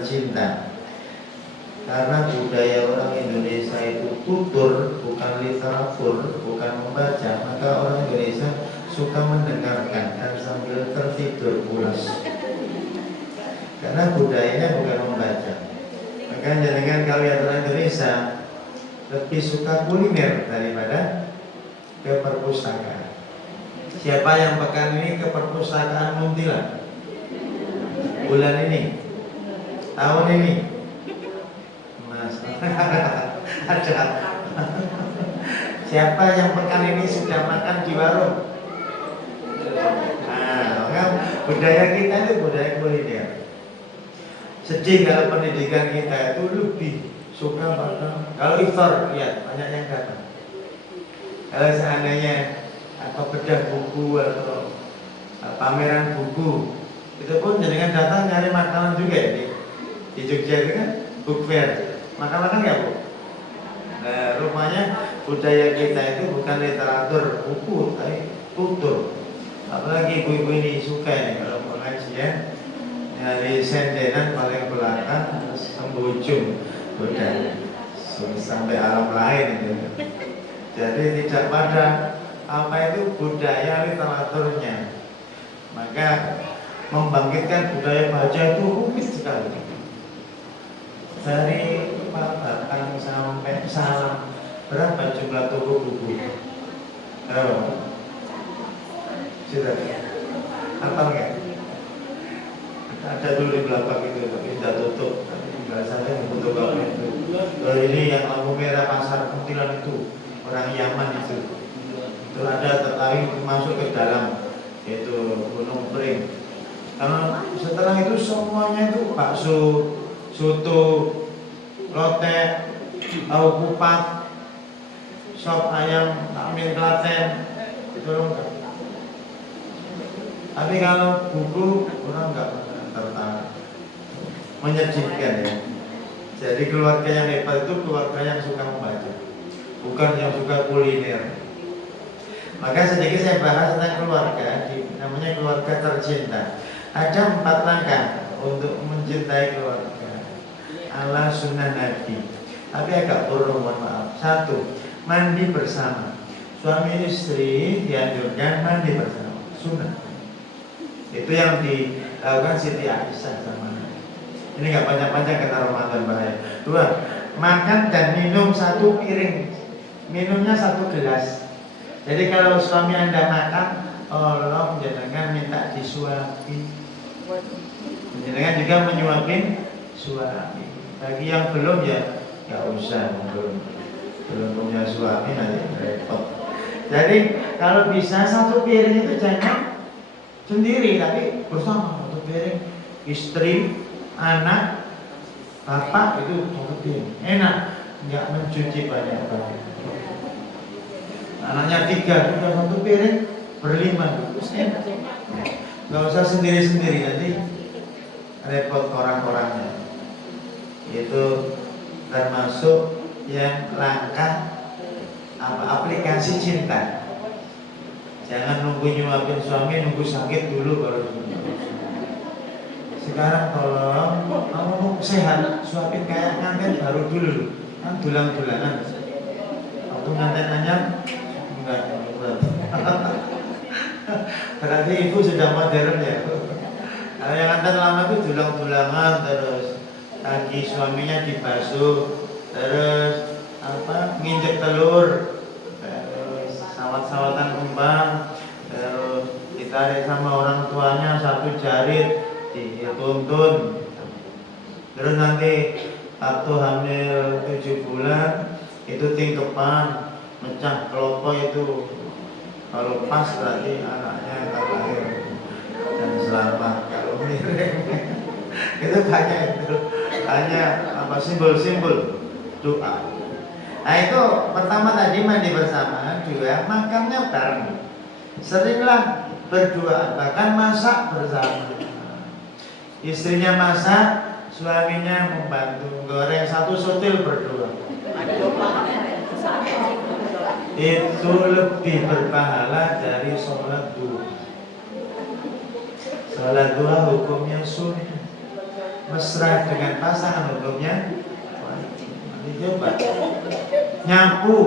tercinta. Karena budaya orang Indonesia itu tutur, bukan literatur, bukan membaca, maka orang Indonesia suka mendengarkan dan sambil tertidur pulas. Karena budayanya bukan membaca. Maka jangan kalian orang Indonesia lebih suka kuliner daripada ke perpustakaan. Siapa yang pekan ini ke perpustakaan Muntila? Bulan ini, tahun ini, Mas. Ada. Siapa yang pekan ini sudah makan di warung? Nah, budaya kita itu budaya kuliner. Sedih kalau pendidikan kita itu lebih suka pada kalau iftar, lihat banyak yang datang. Kalau seandainya atau bedah buku atau pameran buku, itu pun jangan datang nyari makanan juga ya di Jogja itu kan book fair, makan nggak Bu? Nah, rupanya budaya kita itu bukan literatur buku, tapi kultur. Apalagi ibu-ibu ini suka nih kalau pengajian nyari sendenan paling belakang terus sembujung udah sampai alam lain itu. Jadi tidak pada apa itu budaya literaturnya. Maka membangkitkan budaya baca itu rumit sekali. Dari batang sampai salam, berapa jumlah toko buku? Berapa? Sudah? Apa enggak? Ada dulu di belakang itu, tapi tidak tutup. Enggak saja membutuh kamu itu. Kalau ini yang lampu merah pasar Kuntilan itu orang Yaman itu ada tertarik masuk ke dalam yaitu Gunung Pring. Karena setelah itu semuanya itu bakso, soto, lotek, tahu kupat, sop ayam, takmir Klaten itu lengkap. Tapi kalau buku orang enggak tertarik. Menyedihkan ya. Jadi keluarga yang hebat itu keluarga yang suka membaca, bukan yang suka kuliner. Maka sedikit saya bahas tentang keluarga, namanya keluarga tercinta. Ada 4 langkah untuk mencintai keluarga ala sunnah Nabi. Tapi agak kurang, mohon maaf. 1, mandi bersama. Suami istri dianjurkan mandi bersama, sunnah. Itu yang dilakukan Siti Aisyah sama. Ini nggak panjang-panjang kata Ramadan bahaya. 2, makan dan minum 1 piring, minumnya 1 gelas. Jadi kalau suami Anda makan, tolong jangan minta disuapi. Jangan juga menyuapin suami. Bagi yang belum ya nggak usah, belum punya suami nanti repot. Jadi kalau bisa 1 piring itu jangan sendiri, tapi bersama 1 piring. Istri, anak, bapak itu 1 piring. Enak, nggak mencuci banyak-banyak. Anaknya 3, sudah 1 piring, ber5. Nggak usah sendiri-sendiri, nanti repot orang-orangnya. Itu termasuk yang langkah aplikasi cinta. Jangan nunggu nyuapin suami, nunggu sakit dulu baru nyuapin. Sekarang tolong kamu sehat, suapin kayak nganten baru dulu, kan dulang-dulangan. Waktu nganten anyar enggak. Berarti ibu sudah modern ya. Kalau yang nganten lama itu dulang-dulangan terus kaki suaminya dibasuh, terus nginjek telur, terus sawat-sawatan kembang, terus ditarik sama orang tuanya 1 jarit dituntun. Terus nanti waktu hamil 7 bulan itu tingkepan, mecah kelopo itu. Kalau pas berarti anaknya tak lahir dan selamat. Kalau miring itu banyak itu. Hanya simbol-simbol doa. Nah itu pertama tadi mandi bersama, 2 makannya bareng. Seringlah berdoa, bahkan masak bersama. Istrinya masak, suaminya membantu goreng, 1 sotil berdoa. Itu lebih berpahala dari sholat duha. Sholat duha hukumnya sunnah. mesra dengan pasangan hukumnya wajib. Nanti coba nyapu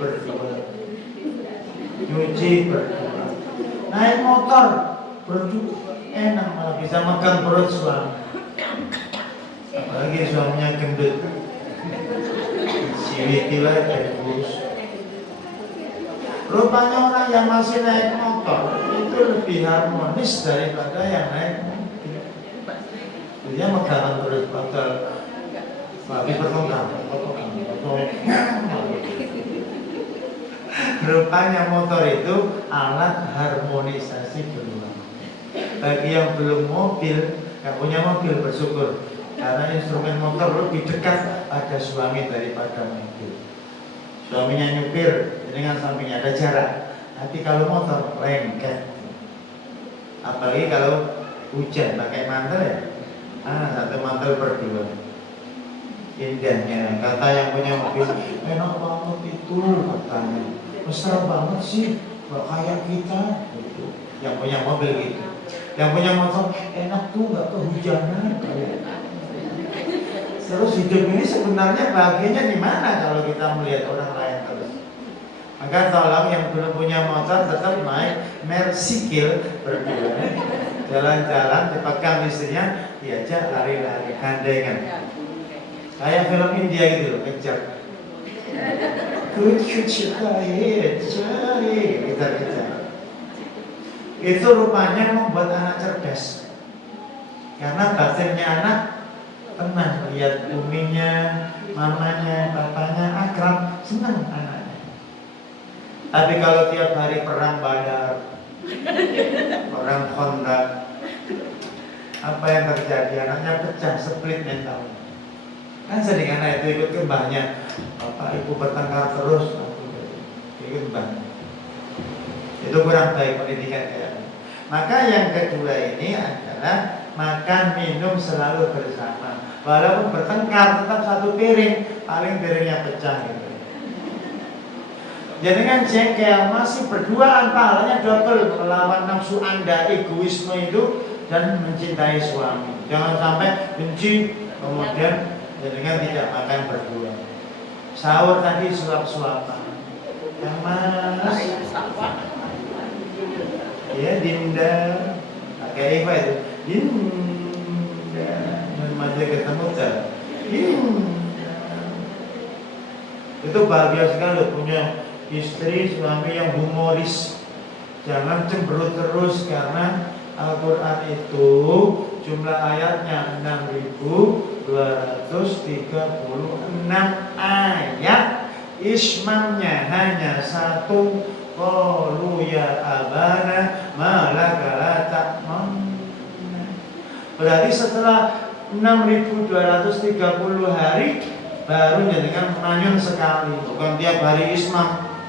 berdua, nyuci berdua, naik motor berdua, enak malah bisa makan perut suami. Apalagi suaminya gendut, siwitilah bagus. Rupanya orang yang masih naik motor itu lebih harmonis daripada yang naik mobil. Dia megang terus motor, tapi bertengkar. Rupanya motor itu alat harmonisasi kedua. Bagi yang belum mobil, yang punya mobil bersyukur, karena instrumen motor lebih dekat pada suami daripada mobil. Suaminya nyupir, dengan sampingnya ada jarak. Tapi kalau motor lengket, apalagi kalau hujan pakai mantel ya, satu mantel berdua. Indahnya kata yang punya mobil, enak banget itu katanya, besar banget sih, gak kayak kita. Gitu. Yang punya mobil gitu. Yang punya motor enak tuh, gak kehujanan. Terus hidup ini sebenarnya bahagianya di mana kalau kita melihat orang lain terus? Maka tolong yang belum punya motor tetap naik Mercycle berdua, jalan-jalan dipegang istrinya, diajak lari-lari, gandengan. Kayak film India gitu loh, kejar. Kejar. Itu rupanya membuat anak cerdas. Karena batinnya anak tenang, lihat uminya, mamanya, papanya akrab, senang anaknya. Tapi kalau tiap hari perang Badar, orang Khandaq, apa yang terjadi? Anaknya pecah, split mental. Kan sedih anak itu ikut ke mbahnya, bapak ibu bertengkar terus, ikut mbahnya. Itu kurang baik pendidikan kayak ini. Maka yang kedua ini adalah makan minum selalu bersama. Walaupun bertengkar tetap satu piring, paling piringnya pecah gitu. Jadi kan jengkel, masih berduaan pahalanya double, melawan nafsu Anda, egoisme itu, dan mencintai suami. Jangan sampai benci kemudian jadikan tidak makan berdua. Sahur tadi suap-suapan. Yang mas, ya Dinda, kayak Eva itu, Dinda, dan maju ketemu dah, Dinda. Itu bahagia sekali punya istri, suami yang humoris. Jangan cemberut terus, karena Al-Quran itu jumlah ayatnya 6.236 ayat, ismamnya hanya satu. Qalu ya abana malaka la ta'man. Berarti setelah 6.230 hari baru jadikan manyun sekali, bukan tiap hari ismam.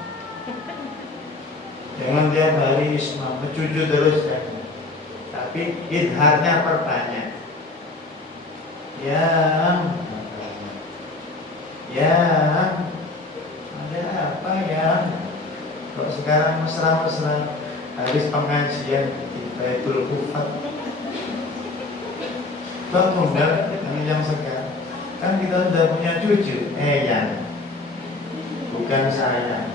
Jangan tiap hari ismam, mencucu terus kan. Tapi idharnya perbanyak. Yang ada apa ya? Kok sekarang mesra-mesra habis pengajian di Baitul Kufat. Kok modal yang sekarang? Kan kita sudah punya cucu, yang bukan saya.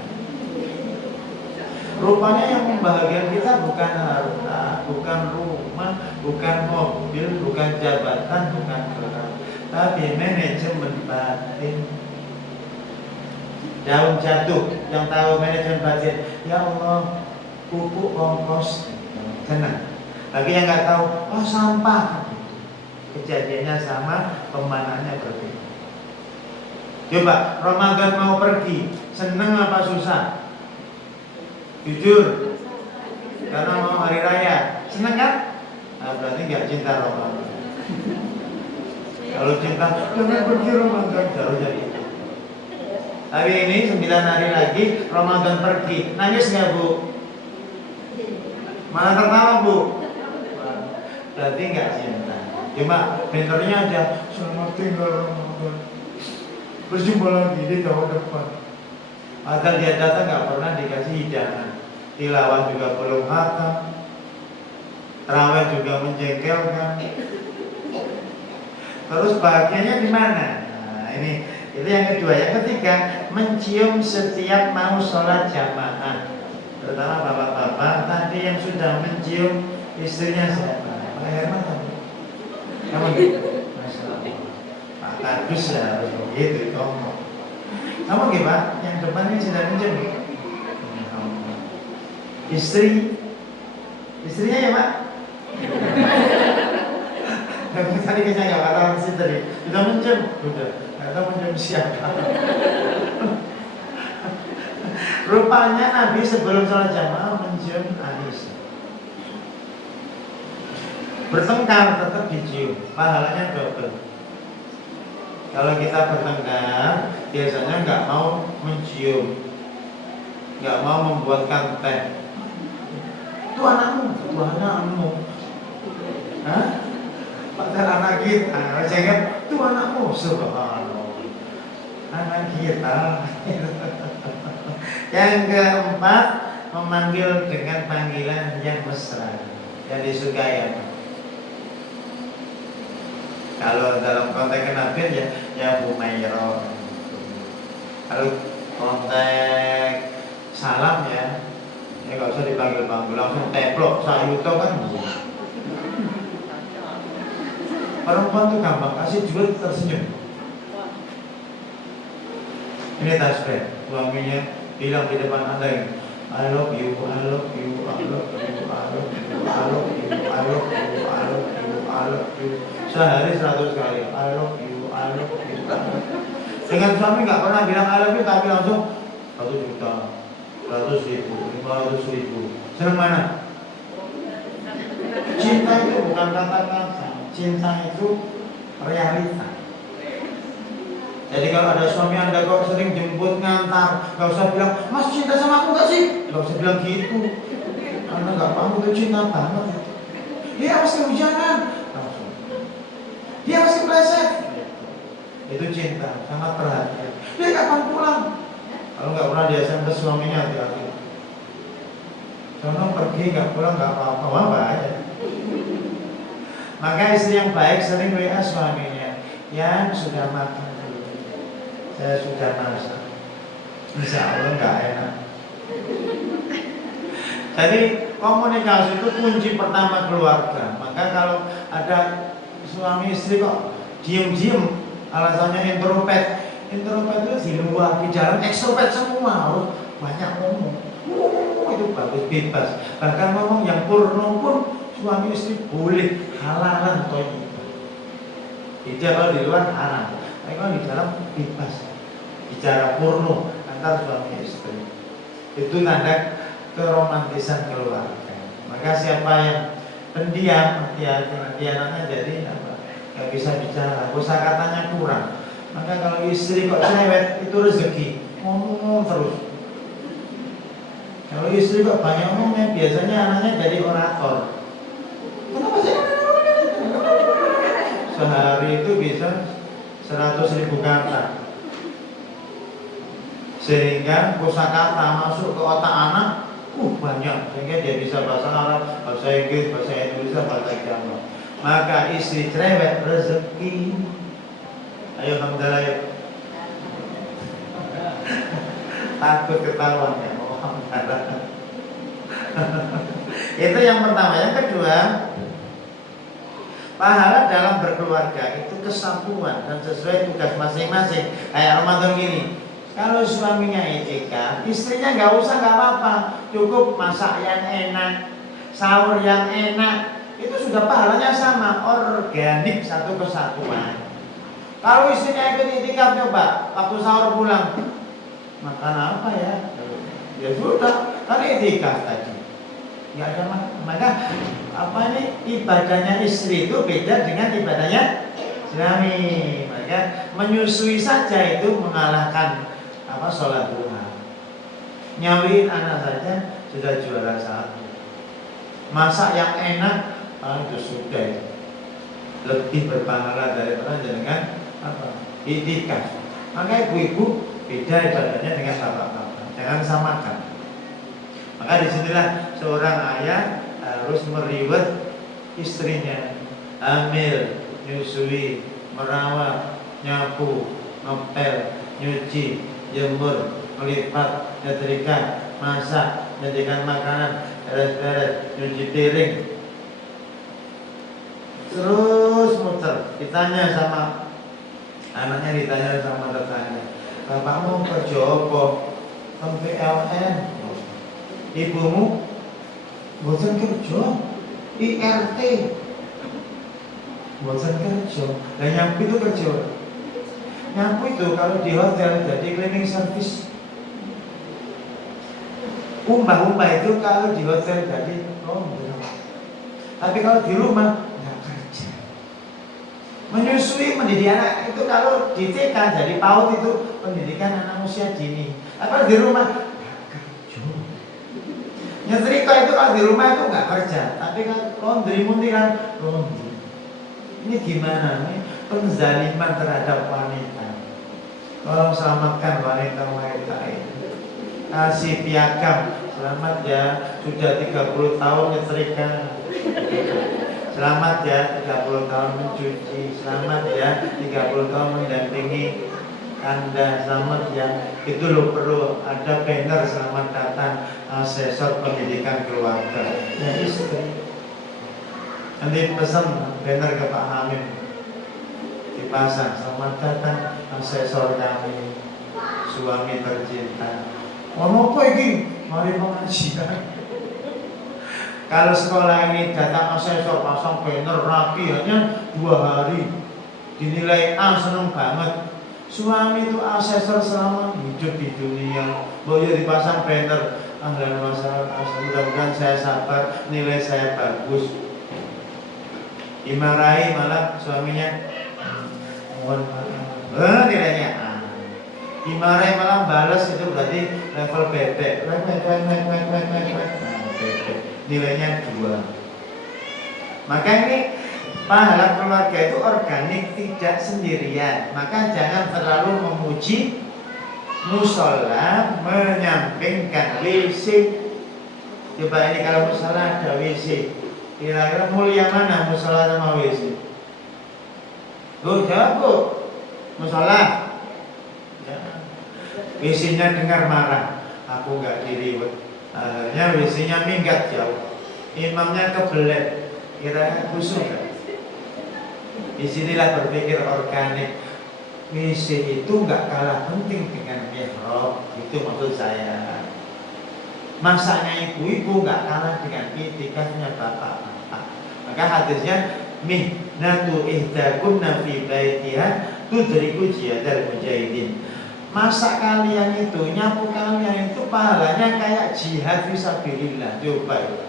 Rupanya yang membahagiakan kita bukan harta, bukan rumah, bukan mobil, bukan jabatan, bukan gelar, tapi manajemen batin. Daun jatuh, yang tahu manajemen batin, ya Allah, pupuk ongkos, tenang. Bagi yang nggak tahu, oh sampah. Kejadiannya sama, pemanahnya berbeda. Coba, Ramadan mau pergi, seneng apa susah? Jujur, karena mau hari raya, seneng kan? Nah, berarti nggak cinta Ramadan. Kalau cinta, jangan pergi Ramadan, harus jadi. Hari ini 9 hari lagi Ramadan pergi, nangis nggak Bu? Malah tertawa Bu? Berarti nggak cinta. Cuma benternya aja, selamat tinggal Ramadan, berjumpa lagi di tahun depan. Padahal dia datang nggak pernah dikasih hidangan, tilawah juga belum hatam, tarawih juga menjengkelkan. Terus bahagianya di mana? Nah, ini itu yang kedua. Yang ketiga, mencium setiap mau sholat jamaah. Terutama bapak-bapak tadi yang sudah mencium istrinya siapa? Pak Herman tadi. Kamu gitu? Masya Allah. Pak Kardus ya harus begitu ngomong. Kamu gimana? Yang depan ini sudah mencium. Istrinya ya Pak? Tadi saya nggak katakan sih tadi. Sudah mencium, sudah. Nggak tahu mencium siapa. Rupanya Nabi sebelum sholat jamaah mencium Aisyah. Bertengkar tetap dicium, pahalanya double. Kalau kita bertengkar, biasanya nggak mau mencium, nggak mau membuatkan teh. Itu anakmu. Hah? Padahal anak kita, jangan itu anakmu, subhanallah. Anak kita. Yang keempat, memanggil dengan panggilan yang mesra, yang disukai. Kalau dalam konteks kenabian ya Humairah. Kalau konteks salam ya nggak usah dipanggil-panggil, langsung teplok sayuto kan. Perempuan tuh gampang, kasih duit tersenyum. Ini tasbih, suaminya bilang di depan Anda ini, I love you, I love you, I love you, I love you, I love you, I love you, I love you, I love you. Sehari 100 kali, I love you, I love you, I love you. Dengan suami nggak pernah bilang I love you, tapi langsung 1 juta, 100 ribu, 500 ribu. Senang mana? Cinta itu bukan kata-kata, cinta itu realita. Jadi kalau ada suami Anda kok sering jemput ngantar, gak usah bilang, Mas cinta sama aku gak sih? Gak usah bilang gitu. Anda gak paham itu cinta banget. Dia masih hujanan, dia masih pleset. Itu cinta, sangat perhatian. Dia kapan pulang? Kalau gak pernah dia SMS suaminya, hati-hati. Soalnya pergi gak pulang gak apa-apa aja. Maka istri yang baik sering WA suaminya, yang sudah makan. Saya sudah masak. Insya Allah nggak enak. Jadi komunikasi itu kunci pertama keluarga. Maka kalau ada suami istri kok diem-diem, alasannya introvert itu di luar, di dalam ekstrovert semua, harus banyak ngomong. Itu bagus, bebas. Bahkan ngomong yang porno pun suami istri boleh, halalan toh itu. Tidak, kalau di luar haram. Tapi kalau di dalam bebas. Bicara porno antar suami istri. Itu tanda keromantisan keluarga. Maka siapa yang pendiam, hati-hati anaknya jadi apa? Gak bisa bicara, kosakatanya kurang. Maka kalau istri kok cerewet, itu rezeki. Ngomong terus. Kalau istri kok banyak ngomongnya, biasanya anaknya jadi orator. Kenapa sih? Sehari itu bisa 100.000 kata. Sehingga kosakata masuk ke otak anak banyak, sehingga dia bisa bahasa Arab, bahasa Inggris, bahasa Indonesia, bahasa Jawa. Maka istri cerewet rezeki. Ayo alhamdulillah. Takut ketahuan ya. Itu yang pertama. Yang kedua, pahala dalam berkeluarga itu kesatuan dan sesuai tugas masing-masing. Kayak Ramadan gini. Kalau suaminya etika, istrinya nggak usah, nggak apa-apa, cukup masak yang enak, sahur yang enak, itu sudah pahalanya sama, organik, satu kesatuan. Kalau istrinya ikut etika, coba waktu sahur pulang, makan apa ya? Ya sudah, kan etika tadi, nggak ada makan. Maka apa ini ibadahnya istri itu beda dengan ibadahnya suami. Maka menyusui saja itu mengalahkan sholat duha. Nyawiin anak saja sudah juara 1. Masak yang enak itu sudah lebih berpahala daripada dengan itikaf. Maka ibu-ibu beda ibadahnya dengan bapak-bapak. Jangan samakan. Maka disinilah seorang ayah harus meriwet istrinya, hamil, nyusui, merawat, nyapu, ngepel, nyuci, jemur, melipat, nyetrika, masak, menyajikan makanan, beres-beres, nyuci piring. Terus muter, ditanya sama anaknya, ditanya sama tetangga, bapakmu kerja apa? PLN. Ibumu bosan kerja, IRT. Bosan kerja. Nah nyapu itu kerja. Nyapu itu kalau di hotel jadi cleaning service. Umbah-umbah itu kalau di hotel jadi tapi kalau di rumah nggak kerja. Menyusui, mendidik anak itu kalau di TK jadi PAUD itu pendidikan anak usia dini. Apa di rumah nggak kerja. Nyetrika itu kalau di rumah itu nggak kerja, tapi kan laundry muntiran laundry. Ini gimana? Ini penzaliman terhadap wanita. Tolong selamatkan wanita-wanita ini. Kasih piagam, selamat ya, sudah 30 tahun nyetrika. Selamat ya, 30 tahun mencuci. Selamat ya, 30 tahun mendampingi Anda. Selamat ya. Itu loh perlu ada banner selamat datang asesor pendidikan keluarga. Ya istri. Nanti pesan banner ke Pak Hamid, dipasang, selamat datang asesor kami, suami tercinta. Ngomong apa ini? Mari pengajian. Kalau sekolah ini datang asesor, pasang banner rapi hanya 2 hari, dinilai A, seneng banget. Suami itu asesor selama hidup di dunia. Boleh dipasang banner, ahlan masalah, mudah-mudahan saya sabar, nilai saya bagus. Dimarahi malah suaminya, mohon maaf, nilainya A. Dimarahi malah balas, itu berarti level bebek. Nilainya 2. Maka ini pahala keluarga itu organik, tidak sendirian. Maka jangan terlalu memuji musola menyampingkan WC. Coba ini kalau musola ada WC, kira-kira mulia mana musola sama WC? Jawab bu, musola. WC-nya dengar marah, aku nggak diriwet. Akhirnya WC-nya minggat jauh. Imamnya kebelet, kira-kira kusuk kan? Disinilah berpikir organik. WC itu nggak kalah penting dengan mihrab, itu maksud saya. Masaknya ibu-ibu nggak kalah dengan itikafnya bapak-bapak. Maka hadisnya mihnatu ihdakunna fi baitiha tudriku jihadal mujahidin. Masak kalian itu, nyapu kalian itu pahalanya kayak jihad fisabilillah. Coba ya.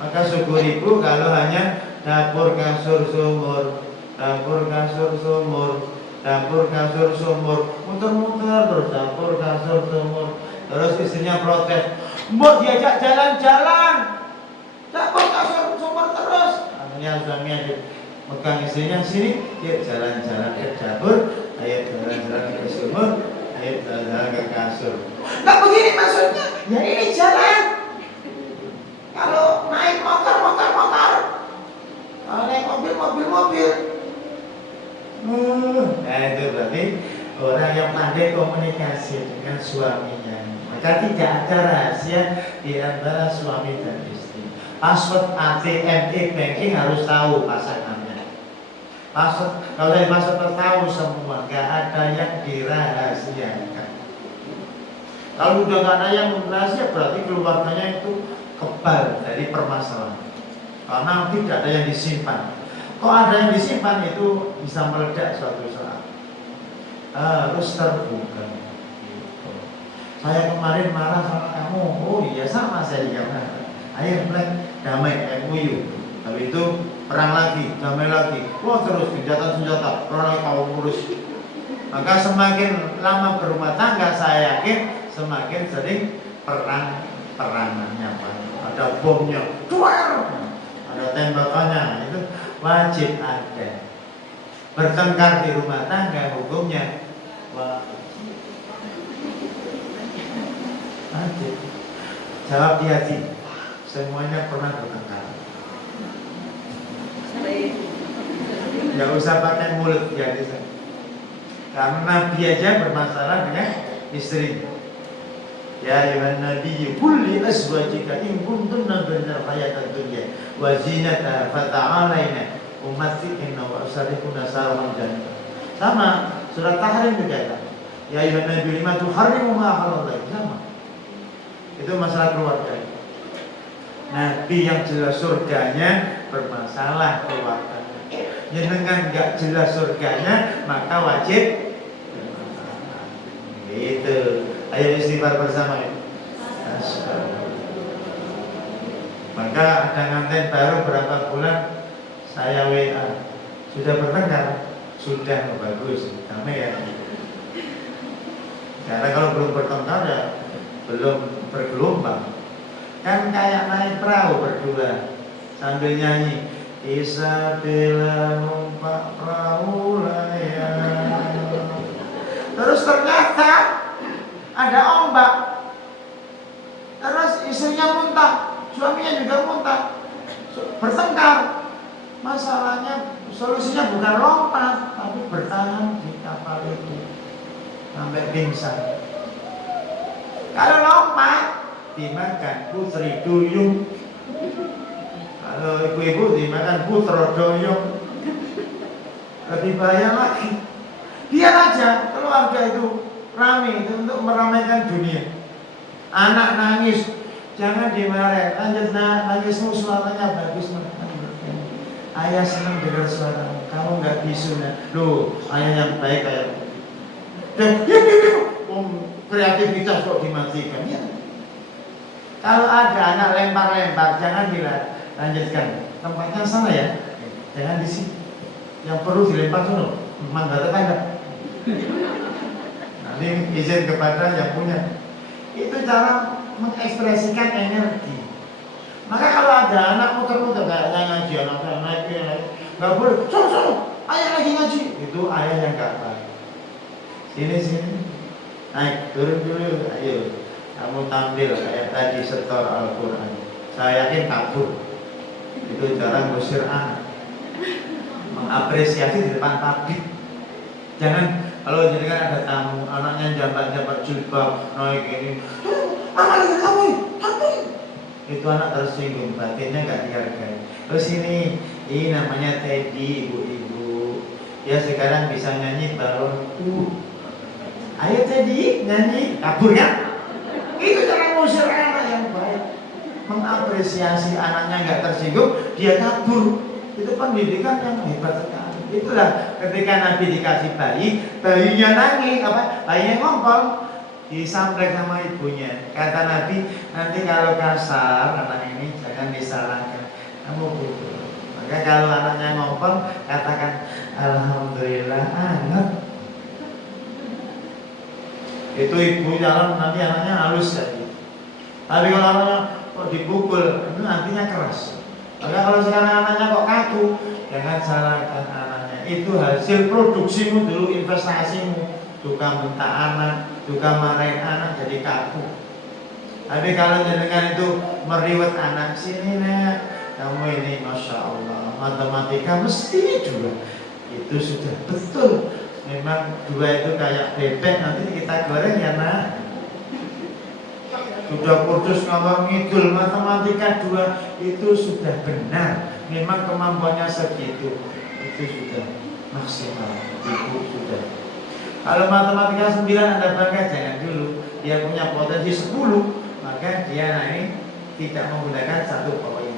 Maka syukur ibu kalau hanya dapur kasur sumur, dapur kasur sumur, dapur kasur sumur, muter-muter terus dapur kasur sumur. Terus istrinya protes, mbok diajak jalan-jalan, dapur kasur sumur terus. Akhirnya suaminya megang istrinya, sini, yuk jalan-jalan ke dapur, ayo jalan-jalan ke sumur, ayo jalan-jalan ke kasur. Nggak begini maksudnya, ya ini jalan. Kalau naik motor, kalau naik mobil. Nah itu berarti orang yang pandai komunikasi dengan suaminya. Maka tidak ada rahasia di antara suami dan istri. Password ATM e-banking harus tahu pasangannya. Password, kalau dari password tahu semua, nggak ada yang dirahasiakan. Kalau udah nggak ada yang rahasia, berarti keluarganya itu kebal dari permasalahan. Karena tidak ada yang disimpan. Kok ada yang disimpan itu bisa meledak suatu saat. Harus terbuka. Saya kemarin marah sama kamu. Oh iya sama saya juga marah. Ayo mulai damai MUU. Habis itu perang lagi, damai lagi. Wah terus senjata, perang lagi kamu urus. Maka semakin lama berumah tangga, saya yakin semakin sering perangannya. Ada bomnya, ada tembakannya, itu wajib ada. Bertengkar di rumah tangga hukumnya wajib. Jawab di hati, semuanya pernah bertengkar. Nggak usah pakai mulut ya bisa. Karena Nabi aja bermasalah dengan istri. Ya ayuhan nabi kulli azwajika in kuntunna turidna hayatad dunya wa zinataha fata'alaina umatti'inna wa asrikunna sarahan jannah. Sama surat Tahrim juga kan. Ya ayuhan nabi lima tuharrimu ma halallahu, sama. Itu masalah keluarga. Nabi yang jelas surganya bermasalah keluarga. Jenengan nggak jelas surganya maka wajib gitu. Ayo istighfar bersama ya. Maka ada nganten baru berapa bulan saya WA sudah bertengkar, sudah bagus, kami ya. Karena kalau belum bertengkar ya belum bergelombang. Kan kayak naik perahu berdua sambil nyanyi. Isabella numpak perahu layar. Terus ternyata ada ombak. Terus istrinya muntah, suaminya juga muntah. Bertengkar. Masalahnya solusinya bukan lompat, tapi bertahan di kapal itu sampai pingsan. Kalau lompat dimakan putri duyung. Kalau ibu-ibu dimakan putra doyong. Lebih bahaya lagi. Biar aja keluarga itu ramai itu untuk meramaikan dunia. Anak nangis, jangan dimarahin. Lanjut nangismu suaranya bagus. Ayah senang dengar suaramu. Kamu nggak bisu loh. Ayah yang baik kayak. Dan kreativitas kok dimatikan ya. Kalau ada anak lempar-lempar, jangan lanjutkan. Tempatnya sana ya, jangan di sini. Yang perlu dilempar sana, mangga tetangga. Nanti izin kepada yang punya. Itu cara mengekspresikan energi. Maka kalau ada anak muter-muter kayaknya ngaji, anaknya naik, nggak boleh. Sono, ayah lagi ngaji. Itu ayah yang nggak baik. Sini, naik, turun dulu, ayo. Kamu tampil kayak tadi setor Al-Quran. Saya yakin kabur. Itu cara ngusir anak. Mengapresiasi di depan publik. Jangan kalau jadi kan ada tamu, anaknya jambat-jambat jilbab, naik ini. Mama lagi kamu. Itu anak tersinggung, batinnya nggak dihargai. Terus ini namanya Teddy, ibu-ibu. Ya sekarang bisa nyanyi balonku. Ayo Teddy, nyanyi, kabur ya. Itu cara ngusir anak yang baik. Mengapresiasi anaknya nggak tersinggung, dia kabur. Itu pendidikan yang hebat sekali. Itulah ketika Nabi dikasih bayi, bayinya nangis, bayinya ngompol, disambrek sama ibunya. Kata Nabi, nanti kalau kasar anak ini jangan disalahkan, kamu butuh. Maka kalau anaknya ngompol, katakan alhamdulillah anak. Itu ibu jalan nanti anaknya halus tadi. Tapi kalau anaknya kok dipukul, itu artinya keras. Maka kalau sekarang anaknya kok kaku, jangan salahkan anaknya. Itu hasil produksimu dulu, investasimu. Tukang minta anak, tukang marahin anak jadi kaku. Tapi kalau dengan itu meriwet anak, sini nak, kamu ini masya Allah matematika mesti juga. Itu sudah betul. Memang dua itu kayak bebek, nanti kita goreng ya nak. Sudah kursus ngalor ngidul matematika 2 itu sudah benar. Memang kemampuannya segitu. Itu sudah maksimal. Ibu sudah. Kalau matematika 9 Anda bangga, jangan dulu. Dia punya potensi 10, maka dia naik tidak menggunakan 1 poin.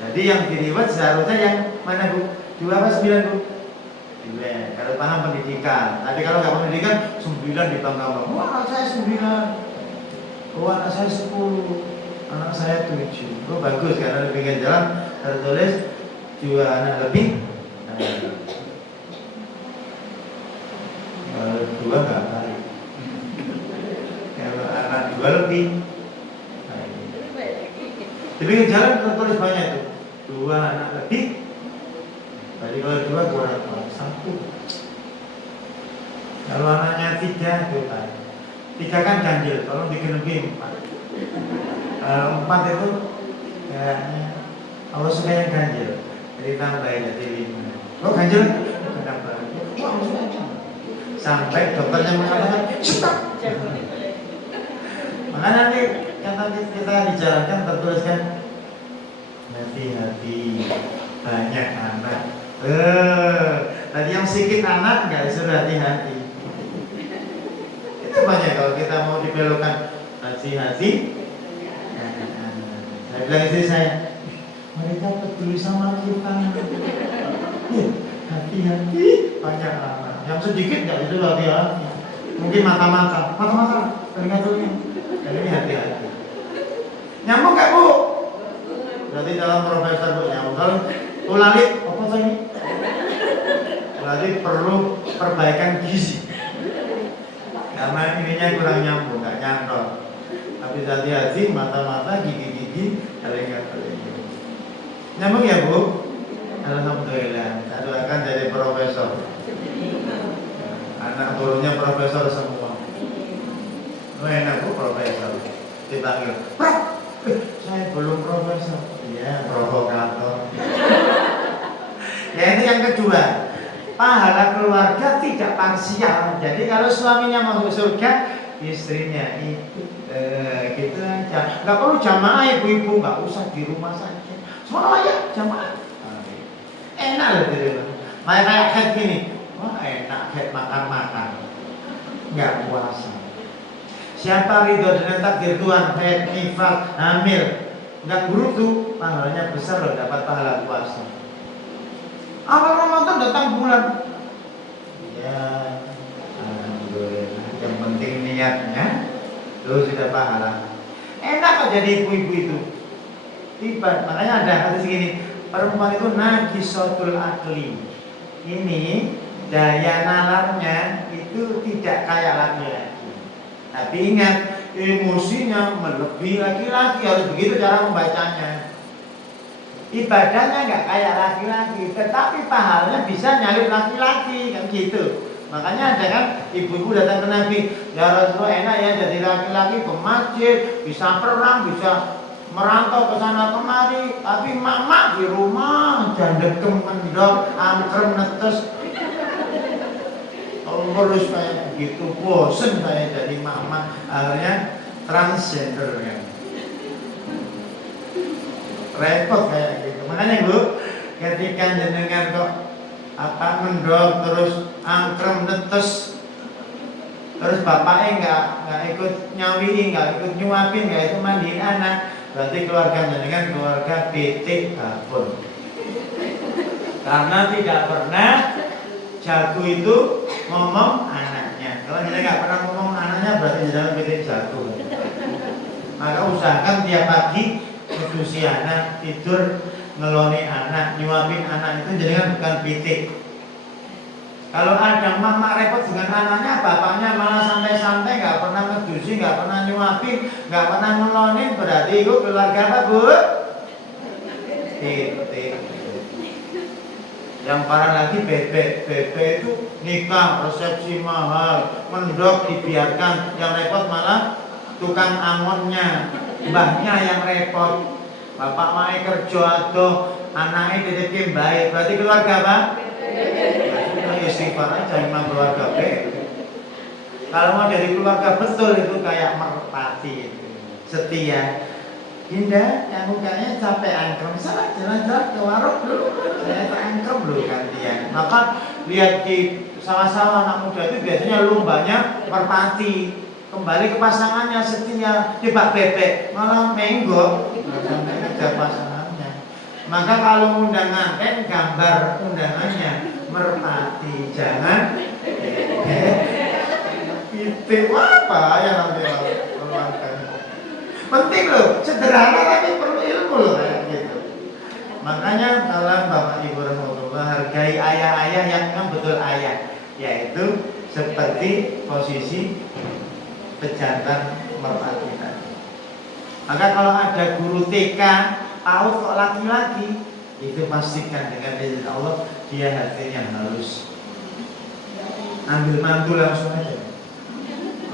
Jadi yang diriwet seharusnya yang mana Bu? 2 apa 9 Bu? 2. Kalau paham pendidikan. Tapi kalau nggak pendidikan 9 dibangga-bangga. Wah anak saya 9. Oh anak saya 10. Anak saya 7. Oh bagus karena lebih pinggir jalan tertulis 2 anak lebih. Nah, kalau 2 nggak baik. Kalau anak 2 lebih. Nah, di pinggir jalan tertulis banyak itu. 2 anak lebih. Jadi kalau 2 kurang 1. Kalau anaknya 3 itu kan 3 kan ganjil, tolong digenepi 4. Kalau 4 itu kayaknya Allah suka yang ganjil, jadi tambahin jadi 5. Kok ganjil? Kenapa? Sampai dokternya mengatakan stop. Maka nanti yang tadi kita dijalankan tertuliskan hati-hati banyak anak. Tadi yang sedikit anak nggak disuruh hati-hati. Itu banyak kalau kita mau dibelokkan hati-hati. Saya bilang istri saya, mereka peduli sama kita. Hati-hati banyak anak. Yang sedikit nggak disuruh hati-hati. Mungkin mata-mata, telinga-telinga. Jadi ini hati-hati. Nyambung nggak Bu? Berarti dalam profesor Bu nyambung. Kalau tulalit, apa sih ini? Berarti perlu perbaikan gizi. Karena ininya kurang nyambung, nggak nyantol. Tapi hati-hati, mata-mata, gigi-gigi, telinga-telinga. Nyambung ya Bu? Alhamdulillah. Saya doakan jadi profesor. Anak turunnya profesor semua. Enak Bu profesor. Dipanggil, Prof, saya belum profesor. Iya, provokator. Ya ini yang kedua, pahala keluarga tidak parsial. Jadi kalau suaminya masuk surga, istrinya ikut. Gitu aja. Nggak perlu jamaah ibu-ibu, nggak usah di rumah saja. Semua ya jamaah. Enak loh di rumah. Kayak head gini, wah enak head makan-makan, nggak puasa. Siapa ridho dengan takdir Tuhan, head, nifas, hamil, nggak buruk tuh, pahalanya besar loh, dapat pahala puasa. Awal Ramadan datang bulan, ya alhamdulillah. Yang penting niatnya, tuh sudah pahala. Enak kok jadi ibu-ibu itu. Tiba, makanya ada hadis gini, perempuan itu naqisatul akli. Ini daya nalarnya itu tidak kayak laki-laki. Tapi ingat, emosinya melebihi laki-laki, harus begitu cara membacanya. Ibadahnya nggak kayak laki-laki, tetapi pahalanya bisa nyalip laki-laki, kan gitu. Makanya ada kan ibu-ibu datang ke Nabi, ya Rasulullah enak ya jadi laki-laki ke masjid, bisa perang, bisa merantau ke sana kemari, tapi mama di rumah jandekem mendok, angkrem netes. Terus kayak begitu, bosen saya jadi mama, akhirnya transgender ya. Repot kayak gitu. Makanya Bu, ketika jenengan kok mendok terus angkrem netes, terus bapaknya nggak ikut nyawi, nggak ikut nyuapin, nggak ikut mandiin anak, berarti keluarga jenengan keluarga pitik babon. Karena tidak pernah jago itu ngomong anaknya. Kalau kita nggak pernah ngomong anaknya, berarti jangan pilih jago. Maka usahakan tiap pagi ngurusi anak, tidur ngeloni anak, nyuapin anak, itu jangan bukan pitik. Kalau ada mama repot dengan anaknya, bapaknya malah santai-santai, nggak pernah ngedusi, nggak pernah nyuapin, nggak pernah ngelonin, berarti itu keluarga apa Bu? Pitik. Yang parah lagi bebek itu nikah, resepsi mahal, mendok dibiarkan, yang repot malah tukang angonnya, mbahnya yang repot. Bapak mae kerja atau anaknya dititip baik, berarti keluarga apa? Istighfar aja memang keluarga bebek. Kalau mau jadi keluarga betul itu kayak merpati itu, setia. Dinda, yang mukanya capek angkrem, salah jalan-jalan ke warung dulu, saya angkrem dulu gantian. Maka lihat di sawah-sawah anak muda itu biasanya lombanya merpati, kembali ke pasangannya setia. Coba bebek malah menggok, sampai kejar pasangannya. Maka kalau undangan kan gambar undangannya merpati, jangan pitik. Apa yang nanti keluarkan. Penting loh, sederhana tapi perlu ilmu loh kayak gitu. Makanya dalam Bapak Ibu Rahmatullah, hargai ayah-ayah yang memang betul ayah, yaitu seperti posisi pejantan merpati tadi. Maka kalau ada guru TK, PAUD kok laki-laki, itu pastikan dengan izin Allah dia hatinya halus. Ambil mantu langsung aja.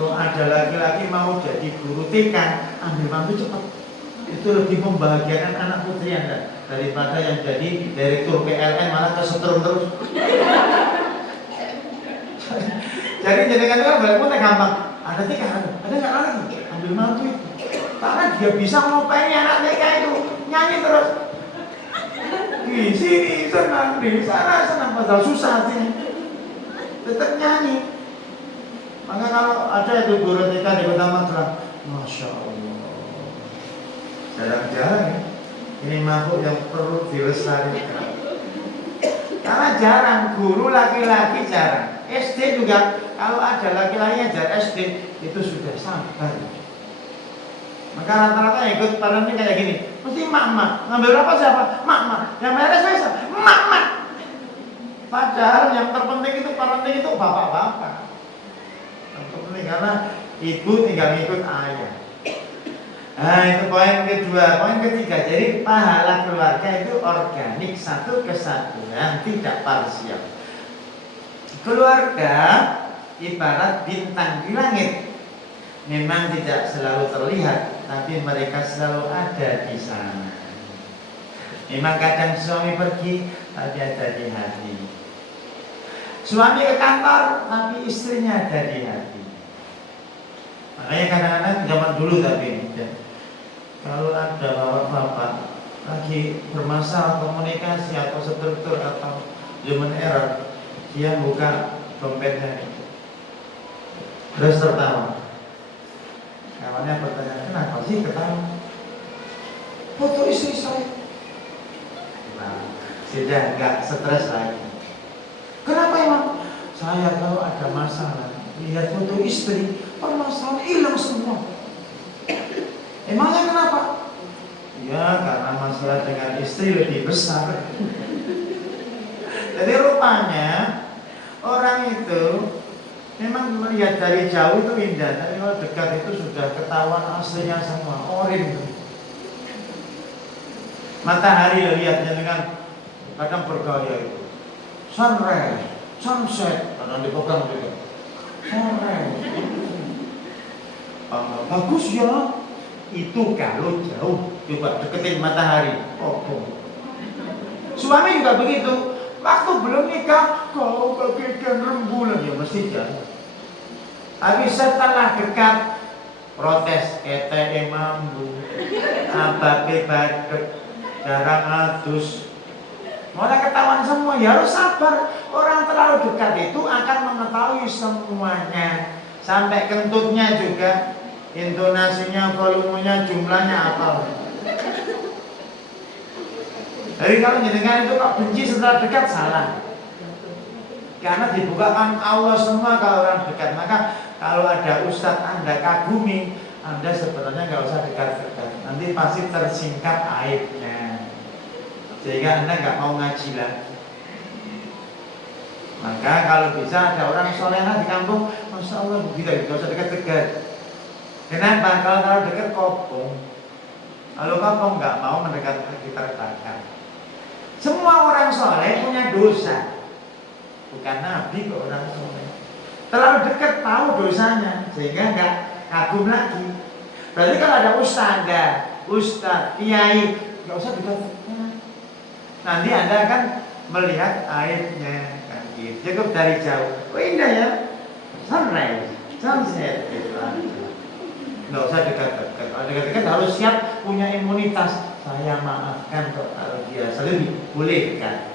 Kalau ada laki-laki mau jadi guru TK, ambil mantu cepat. Itu lebih membahagiakan anak putri Anda daripada yang jadi direktur PLN malah kesetrum terus. Jadi jenengan kan balik pun gampang. Ada tiga, ada nggak lagi? Ambil mantu itu. Karena dia bisa ngopain anak TK itu nyanyi terus. Di sini senang, di sana senang, padahal susah hatinya. Tetap nyanyi. Maka kalau ada itu guru TK di Kota Magelang, Masya Allah, jarang-jarang ya. Ini makhluk yang perlu dilestarikan. Karena jarang, guru laki-laki jarang. SD juga, kalau ada laki-laki yang ajar SD, itu sudah sabar. Maka rata-rata ikut parenting kayak gini, mesti mak-mak. Ngambil apa siapa? Mak-mak. Yang beres saya, mak-mak. Padahal yang terpenting itu parenting itu bapak-bapak. Yang terpenting karena ibu tinggal ikut ayah. Nah itu poin kedua. Poin ketiga, jadi pahala keluarga itu organik, satu kesatuan, tidak parsial. Keluarga ibarat bintang di langit. Memang tidak selalu terlihat, tapi mereka selalu ada di sana. Memang kadang suami pergi, tapi ada di hati. Suami ke kantor, tapi istrinya ada di hati. Makanya kadang-kadang zaman dulu tapi kalau ada bapak-bapak lagi bermasalah komunikasi atau struktur atau human error, dia buka dompetnya terus tertawa. Kawannya bertanya, kenapa sih ketawa? Foto istri saya. Nah, sudah nggak stres lagi. Kenapa emang? Saya kalau ada masalah lihat foto istri, permasalahan hilang semua. Emangnya kenapa? Ya karena masalah dengan istri lebih besar. Jadi rupanya orang itu memang melihat dari jauh itu indah, tapi kalau dekat itu sudah ketahuan aslinya semua, orin. Matahari lihatnya dengan kadang bergaya itu, sunrise, sunset, kadang dipegang juga, sunrise. Bagus ya. Itu kalau jauh, coba deketin matahari, Suami juga begitu. Waktu belum nikah, kau bagaikan rembulan, ya mesti jauh. Tapi setelah dekat, protes, kete mambu, ababe badek, jarang adus, mulai ketahuan semua. Ya harus sabar. Orang terlalu dekat itu akan mengetahui semuanya, sampai kentutnya juga. Intonasinya, volumenya, jumlahnya apa? Jadi kalau jenengan itu kok benci setelah dekat, salah. Karena dibukakan Allah semua kalau orang dekat. Maka kalau ada ustadz Anda kagumi, Anda sebenarnya nggak usah dekat-dekat. Nanti pasti tersingkap aibnya, sehingga Anda nggak mau ngaji lagi. Maka kalau bisa ada orang solehah di kampung, Masya Allah begitu, nggak usah dekat-dekat. Kenapa? Kalau dekat kopong. Kalau kopong nggak mau mendekat kita retakan. Semua orang soleh punya dosa. Bukan nabi kok orang soleh. Terlalu dekat tahu dosanya, sehingga nggak kagum lagi. Berarti kalau ada ustadz, kiai, nggak usah dekat. Nanti Anda akan melihat aibnya. Kan gitu. Cukup dari jauh. Oh indah ya, sunrise, sunset, gitu aja. Nggak usah dekat-dekat. Kalau dekat-dekat harus siap punya imunitas. Saya maafkan kalau dia selebih, boleh dekat,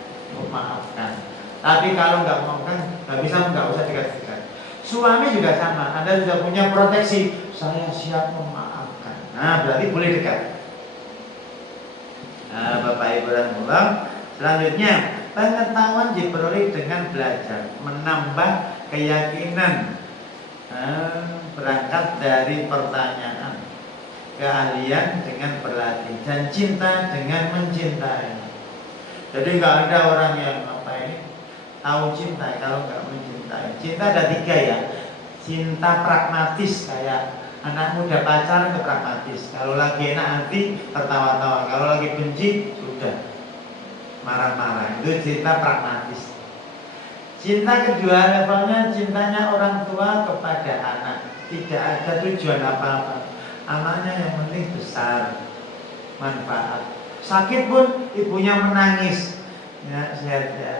maafkan. Tapi kalau nggak maafkan, nggak usah dekat-dekat. Suami juga sama. Anda sudah punya proteksi. Saya siap memaafkan. Nah, berarti boleh dekat. Nah, Bapak Ibu rahimahullah. Selanjutnya, pengetahuan diperoleh dengan belajar, menambah keyakinan. Berangkat dari pertanyaan, keahlian dengan berlatih, dan cinta dengan mencintai. Jadi nggak ada orang yang tahu cinta kalau nggak mencintai. Cinta ada tiga ya. Cinta pragmatis, kayak anak muda pacaran, itu pragmatis. Kalau lagi enak hati tertawa-tawa, kalau lagi benci sudah marah-marah. Itu cinta pragmatis. Cinta kedua levelnya cintanya orang tua kepada anak. Tidak ada tujuan apa-apa. Anaknya yang penting besar. manfaat. Sakit pun ibunya menangis. Ya, sehat ya.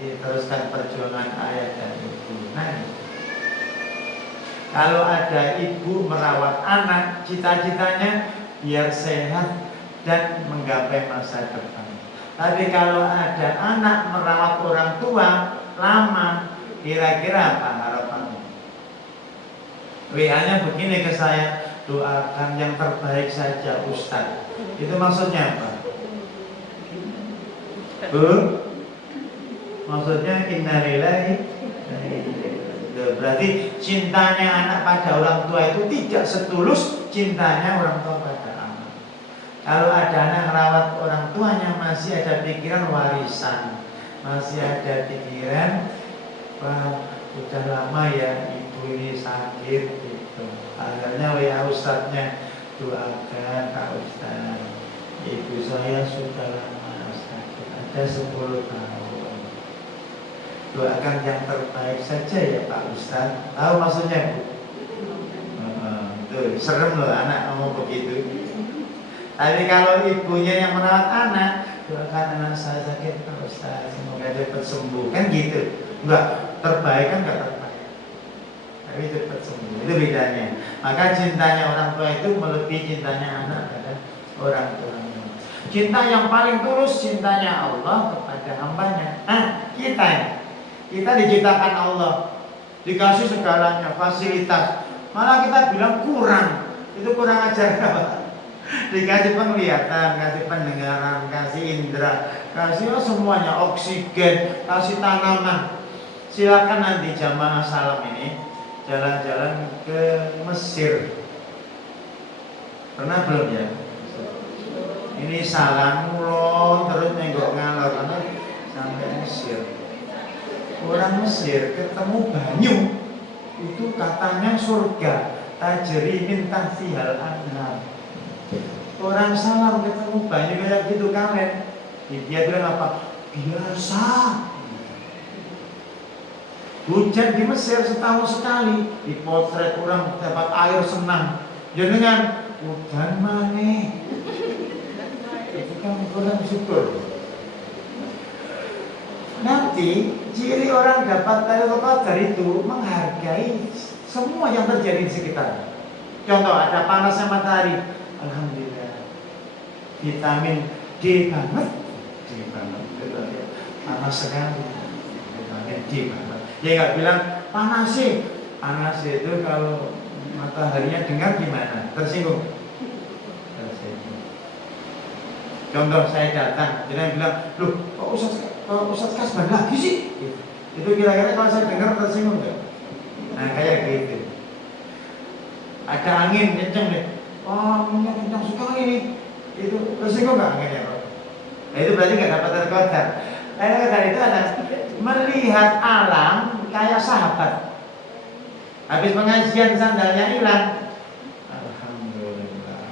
Diteruskan perjuangan ayah dan ibu. Nangis. Kalau ada ibu merawat anak, cita-citanya biar sehat dan menggapai masa depan. Tapi kalau ada anak merawat orang tua lama, kira-kira apa harapannya? WA-nya begini ke saya, doakan yang terbaik saja Ustaz. Itu maksudnya apa? Bu? Maksudnya innalillahi. Berarti cintanya anak pada orang tua itu tidak setulus cintanya orang tua pada anak. Kalau ada anak merawat orang tuanya, masih ada pikiran warisan, masih ada pikiran, wah sudah lama ya ibu ini sakit gitu. Akhirnya WA Ustadznya, doakan Kak Ustadz, ibu saya sudah lama sakit, ada 10 tahun. Doakan yang terbaik saja ya Pak Ustadz. Tahu maksudnya Bu? Tuh, serem loh anak ngomong begitu. Tapi kalau ibunya yang merawat anak, doakan anak saya sakit Pak Ustadz, semoga cepat sembuh. Kan gitu. Enggak, terbaik kan enggak terbaik, tapi cepat sembuh. Itu bedanya. Maka cintanya orang tua itu melebihi cintanya anak pada orang tuanya. Cinta yang paling tulus cintanya Allah kepada hambanya. Kita diciptakan Allah, dikasih segalanya, fasilitas. Malah kita bilang kurang. Itu kurang ajar apa? Dikasih penglihatan, kasih pendengaran, kasih indera, kasih semuanya, oksigen, kasih tanaman. Silakan nanti jamaah salam ini jalan-jalan ke Mesir. Pernah belum ya? Ini salam mulon terus nenggok ngalor sampai Mesir. Orang Mesir ketemu banyu itu katanya surga, tajri min tahtihal anhar. Orang salam ketemu banyu kayak gitu kalian, dia bilang apa? Biasa. Hujan di Mesir setahun sekali, dipotret orang dapat air senang. Jangan hujan maneh. Itu kan kurang syukur. Nanti ciri orang dapat Lailatul Qadar itu menghargai semua yang terjadi di sekitar. Contoh ada panasnya matahari, alhamdulillah. Vitamin D banget, panas sekali, vitamin D banget. Dia nggak bilang panas sih, panas itu kalau mataharinya dengar gimana? Tersinggung. Contoh saya datang, dia bilang, loh kok Ustaz Kasban lagi sih? Itu kira-kira kalau saya dengar tersinggung nggak? Nah kayak gitu. Ada angin kenceng deh, anginnya kencang sekali nih. Itu tersinggung nggak anginnya? Nah itu berarti nggak dapat terkodar. Terkodar itu adalah melihat alam kayak sahabat. Habis pengajian sandalnya hilang, alhamdulillah.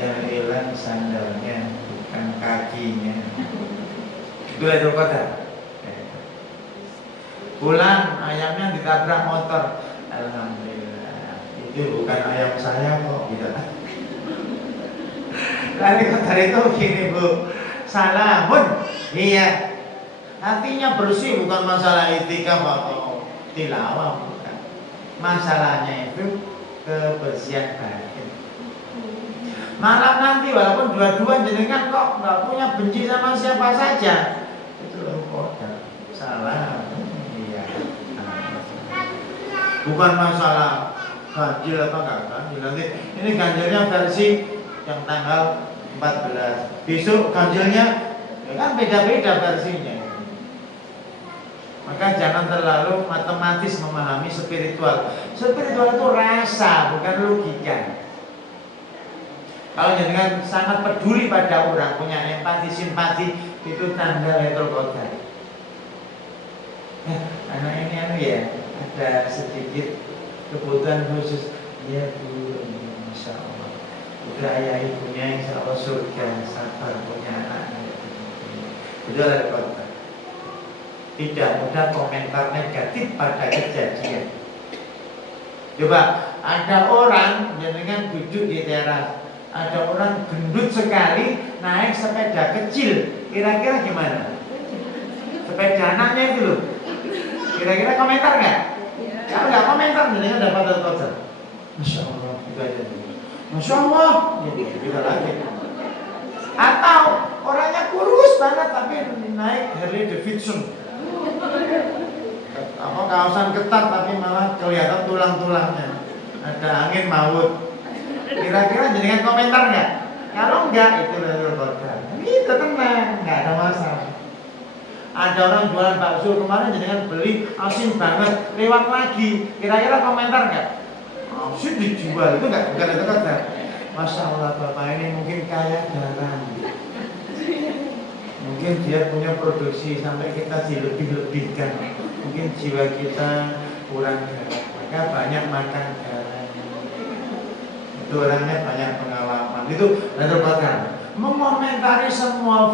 Yang hilang sandalnya bukan kakinya. Itu Lailatul Qadar. Pulang ayamnya ditabrak motor, alhamdulillah. Itu bukan ayam saya kok gitu. Lailatul Qadar itu gini Bu, salamun, iya. Hatinya bersih, bukan masalah itikaf atau tilawah, bukan. Masalahnya itu kebersihan batin. Malam nanti walaupun dua-dua jenengan kok nggak punya benci sama siapa saja, itu Lailatul Qadar. Salah, iya. Bukan masalah ganjil apa enggak ganjil. Nanti ini ganjilnya versi yang tanggal 14. Besok ganjilnya ya kan beda-beda versinya. Maka jangan terlalu matematis memahami spiritual. Spiritual itu rasa, bukan logika. Kalau jenengan sangat peduli pada orang, punya empati, simpati, itu tanda Lailatul Qadar. Anak ini ya, ada sedikit kebutuhan khusus. Ya Bu, Masya Allah. Udah ayah ibunya insya Allah surga, sabar punya anak. Itu Lailatul Qadar. Tidak mudah komentar negatif pada kejadian. Coba ada orang jenengan duduk di teras, Ada orang gendut sekali naik sepeda kecil, kira-kira gimana? Sepeda anaknya itu loh. Kira-kira komentar nggak? Kalau nggak komentar, jadinya dapat kotor. Masya Allah, itu aja. Masya Allah, kita lagi. Atau orangnya kurus banget tapi naik Harley Davidson. Apa kaosan ketat tapi malah kelihatan tulang-tulangnya. Ada angin maut. Kira-kira jadikan komentar nggak? Kalau enggak, itu Lailatul Qadar. Itu tenang, nggak ada masalah. Ada orang jualan bakso kemarin jadikan beli asin banget, lewat lagi. Kira-kira komentar nggak? Asin dijual, itu nggak bukan Lailatul Qadar. Masya Allah, Bapak ini mungkin kaya garam. Mungkin dia punya produksi sampai kita dilebih-lebihkan. Mungkin jiwa kita kurang garam, maka banyak makan garam. Itu orangnya banyak pengalaman. Itu Lailatul Qadar. Mengomentari semua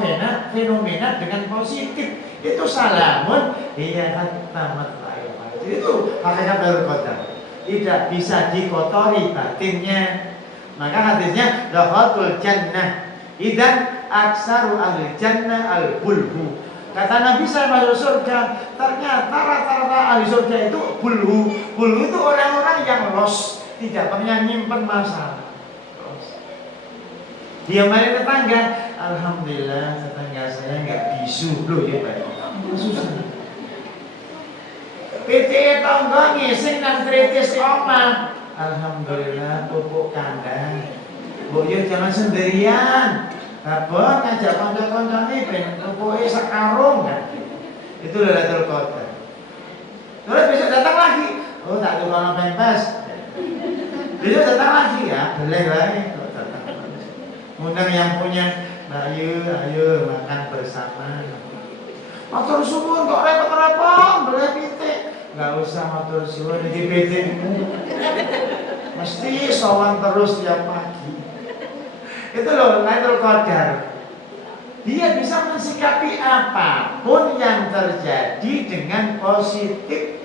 fenomena dengan positif itu salamun iya tamat lahir. Itu hakikat Lailatul Qadar. Tidak bisa dikotori batinnya. Maka hadisnya dakhalul jannah idan aksaru ahli jannah al-bulhu. Kata Nabi, saya masuk surga, ternyata rata-rata ahli surga itu bulhu. Bulhu itu orang-orang yang los, tidak pernah nyimpen masalah. Dia mari tetangga, alhamdulillah tetangga saya nggak bisu loh ya Pak. Susah. PT tangga ngising nang kritis omah. Alhamdulillah pupuk kandang. Bu yo jangan sendirian. Abang ngajak kanca-kancane ben pupuke sekarung kan. Itu Lailatul Qadar. Terus besok datang lagi. Oh tak tukang pempes. Besok datang lagi ya, boleh lagi. Undang yang punya, ayo makan bersama. Matur suwun kok repot-repot, boleh pitik. Gak usah matur suwun iki pitikmu. Mesti sowan terus tiap pagi. Itu loh Lailatul Qadar. Dia bisa mensikapi apapun yang terjadi dengan positif.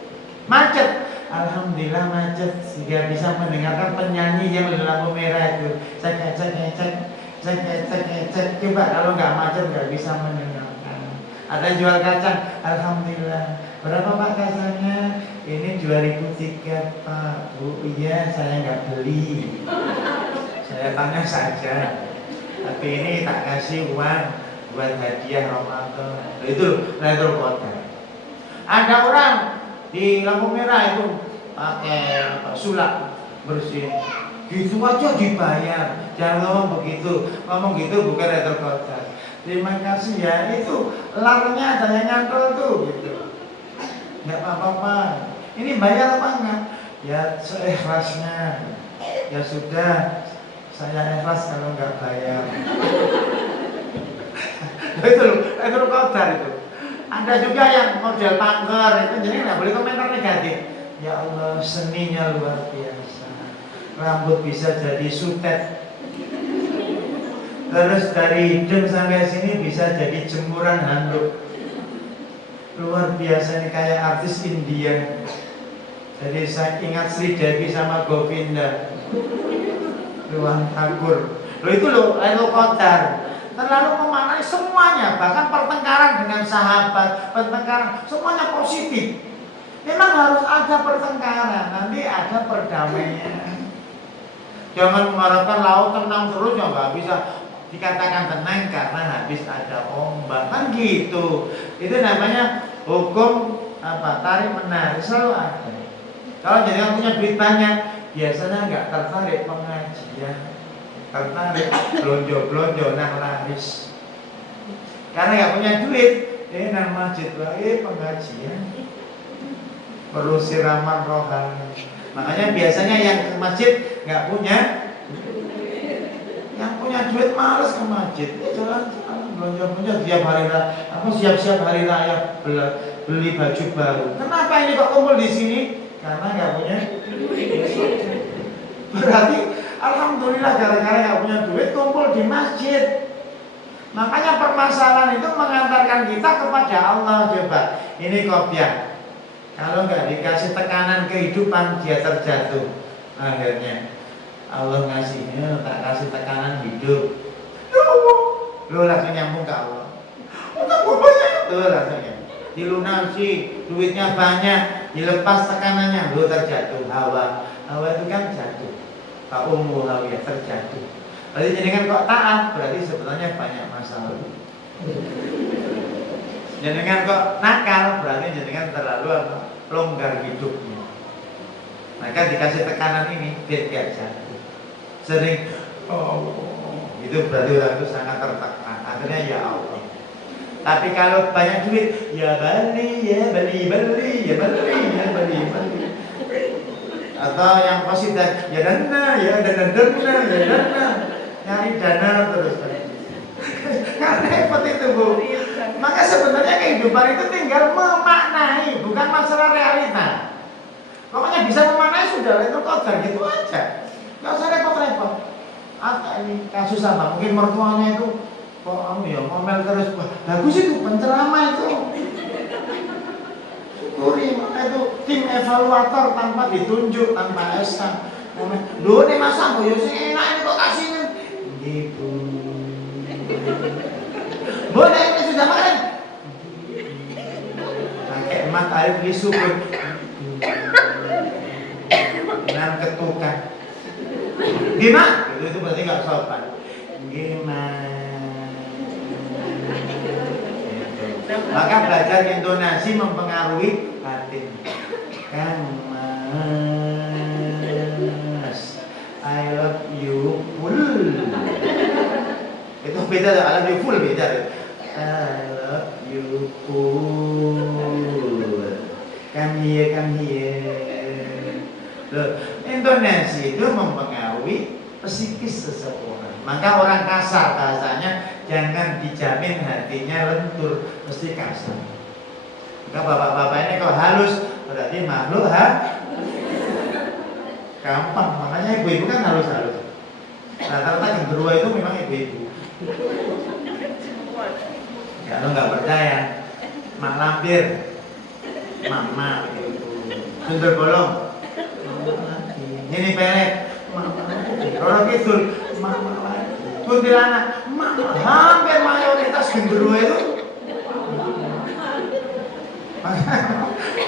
Macet, alhamdulillah macet, sehingga bisa mendengarkan penyanyi yang lampu merah itu. Cek. Coba kalau nggak macet nggak bisa mendengarkan. Ada jual kacang, alhamdulillah. Berapa Pak kacangnya? Ini 2003 Pak. Bu, iya saya nggak beli. Saya tanya saja. Tapi ini tak kasih uang buat hadiah Ramadan. Itu Lailatul Qadar. Ada orang di lampu merah itu pakai sulap bersih. Gitu aja dibayar. Jangan ngomong begitu. Ngomong gitu bukan Lailatul Qadar. Terima kasih ya. Itu larnya ada yang nyantol tuh gitu. Enggak apa-apa. Ini bayar apa enggak? Ya seikhlasnya. Ya sudah. Saya ikhlas kalau enggak bayar. Itu loh, Lailatul Qadar itu. Ada juga yang model pangker itu jadi nggak boleh komentar negatif. Ya Allah, seninya luar biasa. Rambut bisa jadi sutet. Terus dari hidung sampai sini bisa jadi jemuran handuk. Luar biasa, ini kayak artis India. Jadi saya ingat Sri Devi sama Govinda. Ruang Thakur. Loh itu loh Lailatul Qadar. Terlalu memaknai semuanya, bahkan pertengkaran dengan sahabat, pertengkaran semuanya positif. Memang harus ada pertengkaran, nanti ada perdamaian. Jangan mengharapkan laut tenang terus, ya nggak bisa dikatakan tenang karena habis ada ombak kan gitu. Itu namanya hukum apa, tarik menarik, selalu ada. Kalau jadi punya duit banyak, biasanya nggak tertarik pengajian, tertarik blonjo-blonjo nang laris. Karena nggak punya duit, nang masjid pengajian, perlu siraman rohani. Makanya biasanya yang ke masjid nggak punya, yang punya duit malas ke masjid. Jalan belanja-belanja tiap hari raya, siap-siap hari raya beli baju baru. Kenapa ini kok kumpul di sini? Karena nggak punya duit. Berarti alhamdulillah gara-gara nggak punya duit kumpul di masjid. Makanya permasalahan itu mengantarkan kita kepada Allah. Coba ini kopiah. Kalau nggak dikasih tekanan kehidupan dia terjatuh. Akhirnya Allah ngasihnya tak kasih tekanan mesti duitnya banyak, dilepas tekanannya, lo terjatuh hawa. Hawa itu kan jatuh. Pak Ummu Hawiyah terjatuh. Berarti jenengan kok taat, berarti sebenarnya banyak masalah. Jenengan kok nakal, berarti jenengan terlalu longgar hidupnya. Maka dikasih tekanan ini, biar gak jatuh. Sering, itu berarti orang itu sangat tertekan. Akhirnya ya Allah. Tapi kalau banyak duit, ya beli, ya beli, ya beli. Atau yang positif, ya dana, nyari dana terus. Karena repot itu Bu. Maka sebenarnya kehidupan itu tinggal memaknai, bukan masalah realita. Pokoknya bisa memaknai sudah, itu kotor gitu aja. Nggak usah repot-repot. Ini kasus apa? Mungkin mertuanya itu kok ngomel terus. Wah, bagus itu penceramah itu. Syukuri, maka itu tim evaluator tanpa ditunjuk, tanpa SK. Loh, ini masa Bu, ya sih enak ini kok kasihnya. Gitu. Bu, ini sudah makan. Pakai emat air disubur. Dengan ketukan. Gimana? Itu berarti nggak sopan. Gimana? Maka belajar intonasi mempengaruhi hati. Mas, I love you full. Itu beda, I love you full beda. I love you full. Come here. Loh, intonasi itu mempengaruhi psikis seseorang. Maka orang kasar bahasanya jangan dijamin hatinya lentur, mesti kasar. Maka bapak-bapak ini kalau halus berarti makhluk gampang. Makanya ibu-ibu kan halus-halus. Rata-rata genderuwo itu memang ibu-ibu. Kalau nggak percaya, mak lampir, mama gitu. Sundel bolong, ini pelek, orang kidul, mama lagi. Kuntilanak, mama. Hampir mayoritas genderuwo itu.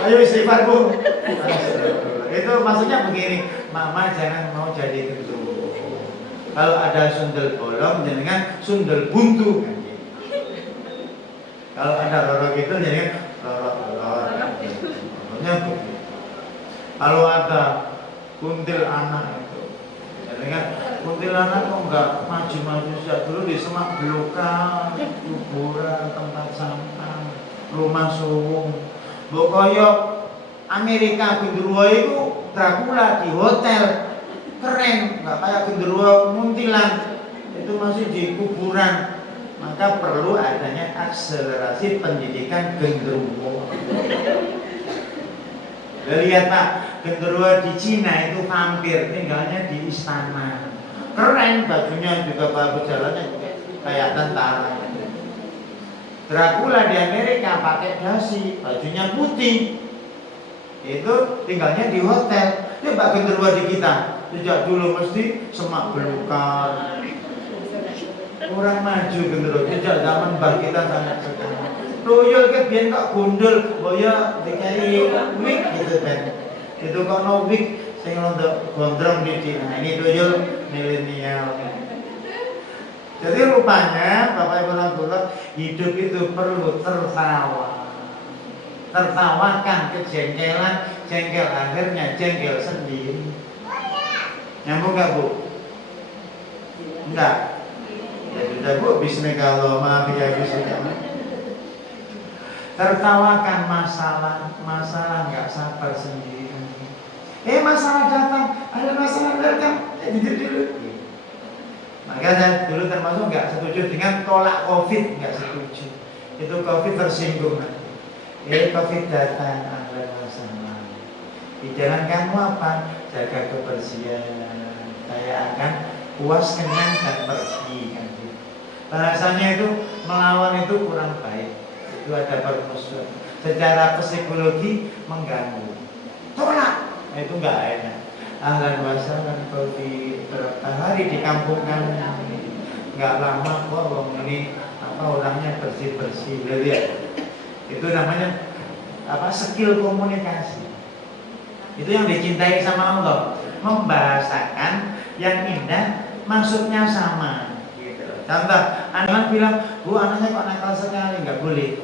Ayo istighfar Bu. Itu maksudnya begini, mama jangan mau jadi genderuwo. Kalau ada sundel bolong, jangan sundel buntu. Kalau ada roro gitu, jangan roro. Kalau ada kuntil anak itu, jangan kuntilanak kok nggak maju-maju sejak dulu di semak belukar, kuburan, tempat sampah, rumah suwung. Bokoyok Amerika genderuwo itu Dracula di hotel keren, nggak kayak genderuwo muntilan itu masih di kuburan. Maka perlu adanya akselerasi pendidikan genderuwo. Lihat Pak, genderuwo di Cina itu vampir, tinggalnya di istana. Keren, bajunya juga bagus, jalannya kayak tentara. Dracula di Amerika pakai dasi, bajunya putih. Itu tinggalnya di hotel. Ini Pak genderuwo di kita, sejak dulu mesti semak belukar. Orang maju genderuwo, sejak zaman mbah kita sangat sekali. Tuyul ke biyen kok gundul, boya dikai wig gitu kan. Itu kok no wig sing rontok gondrong di. Nah, ini tuyul milenial. Jadi rupanya Bapak Ibu Rahmatullah, hidup itu perlu tertawa. Tertawakan kejengkelan, jengkel akhirnya jengkel sendiri. Nyambung gak Bu? Enggak. Ya sudah Bu, bismillah, maaf ya bismillah. Tertawakan masalah nggak sabar sendiri. Masalah datang, ada masalah datang, dulu. Maka saya dulu termasuk nggak setuju dengan tolak COVID, nggak setuju. Itu COVID tersinggung. COVID datang, ada masalah. Di jalan kamu apa? Jaga kebersihan. Saya akan puas, kenyang dan pergi. Bahasanya itu melawan itu kurang baik. Itu ada permusuhan. Secara psikologi mengganggu. Tolak, itu nggak enak. Ahlan wasalan COVID berapa hari di kampung kami. Nggak lama kok ini orangnya bersih-bersih. Lihat. Itu namanya skill komunikasi. Itu yang dicintai sama Allah, membahasakan yang indah, maksudnya sama. Gitu. Contoh, anak bilang, Bu anaknya kok nakal sekali, nggak boleh.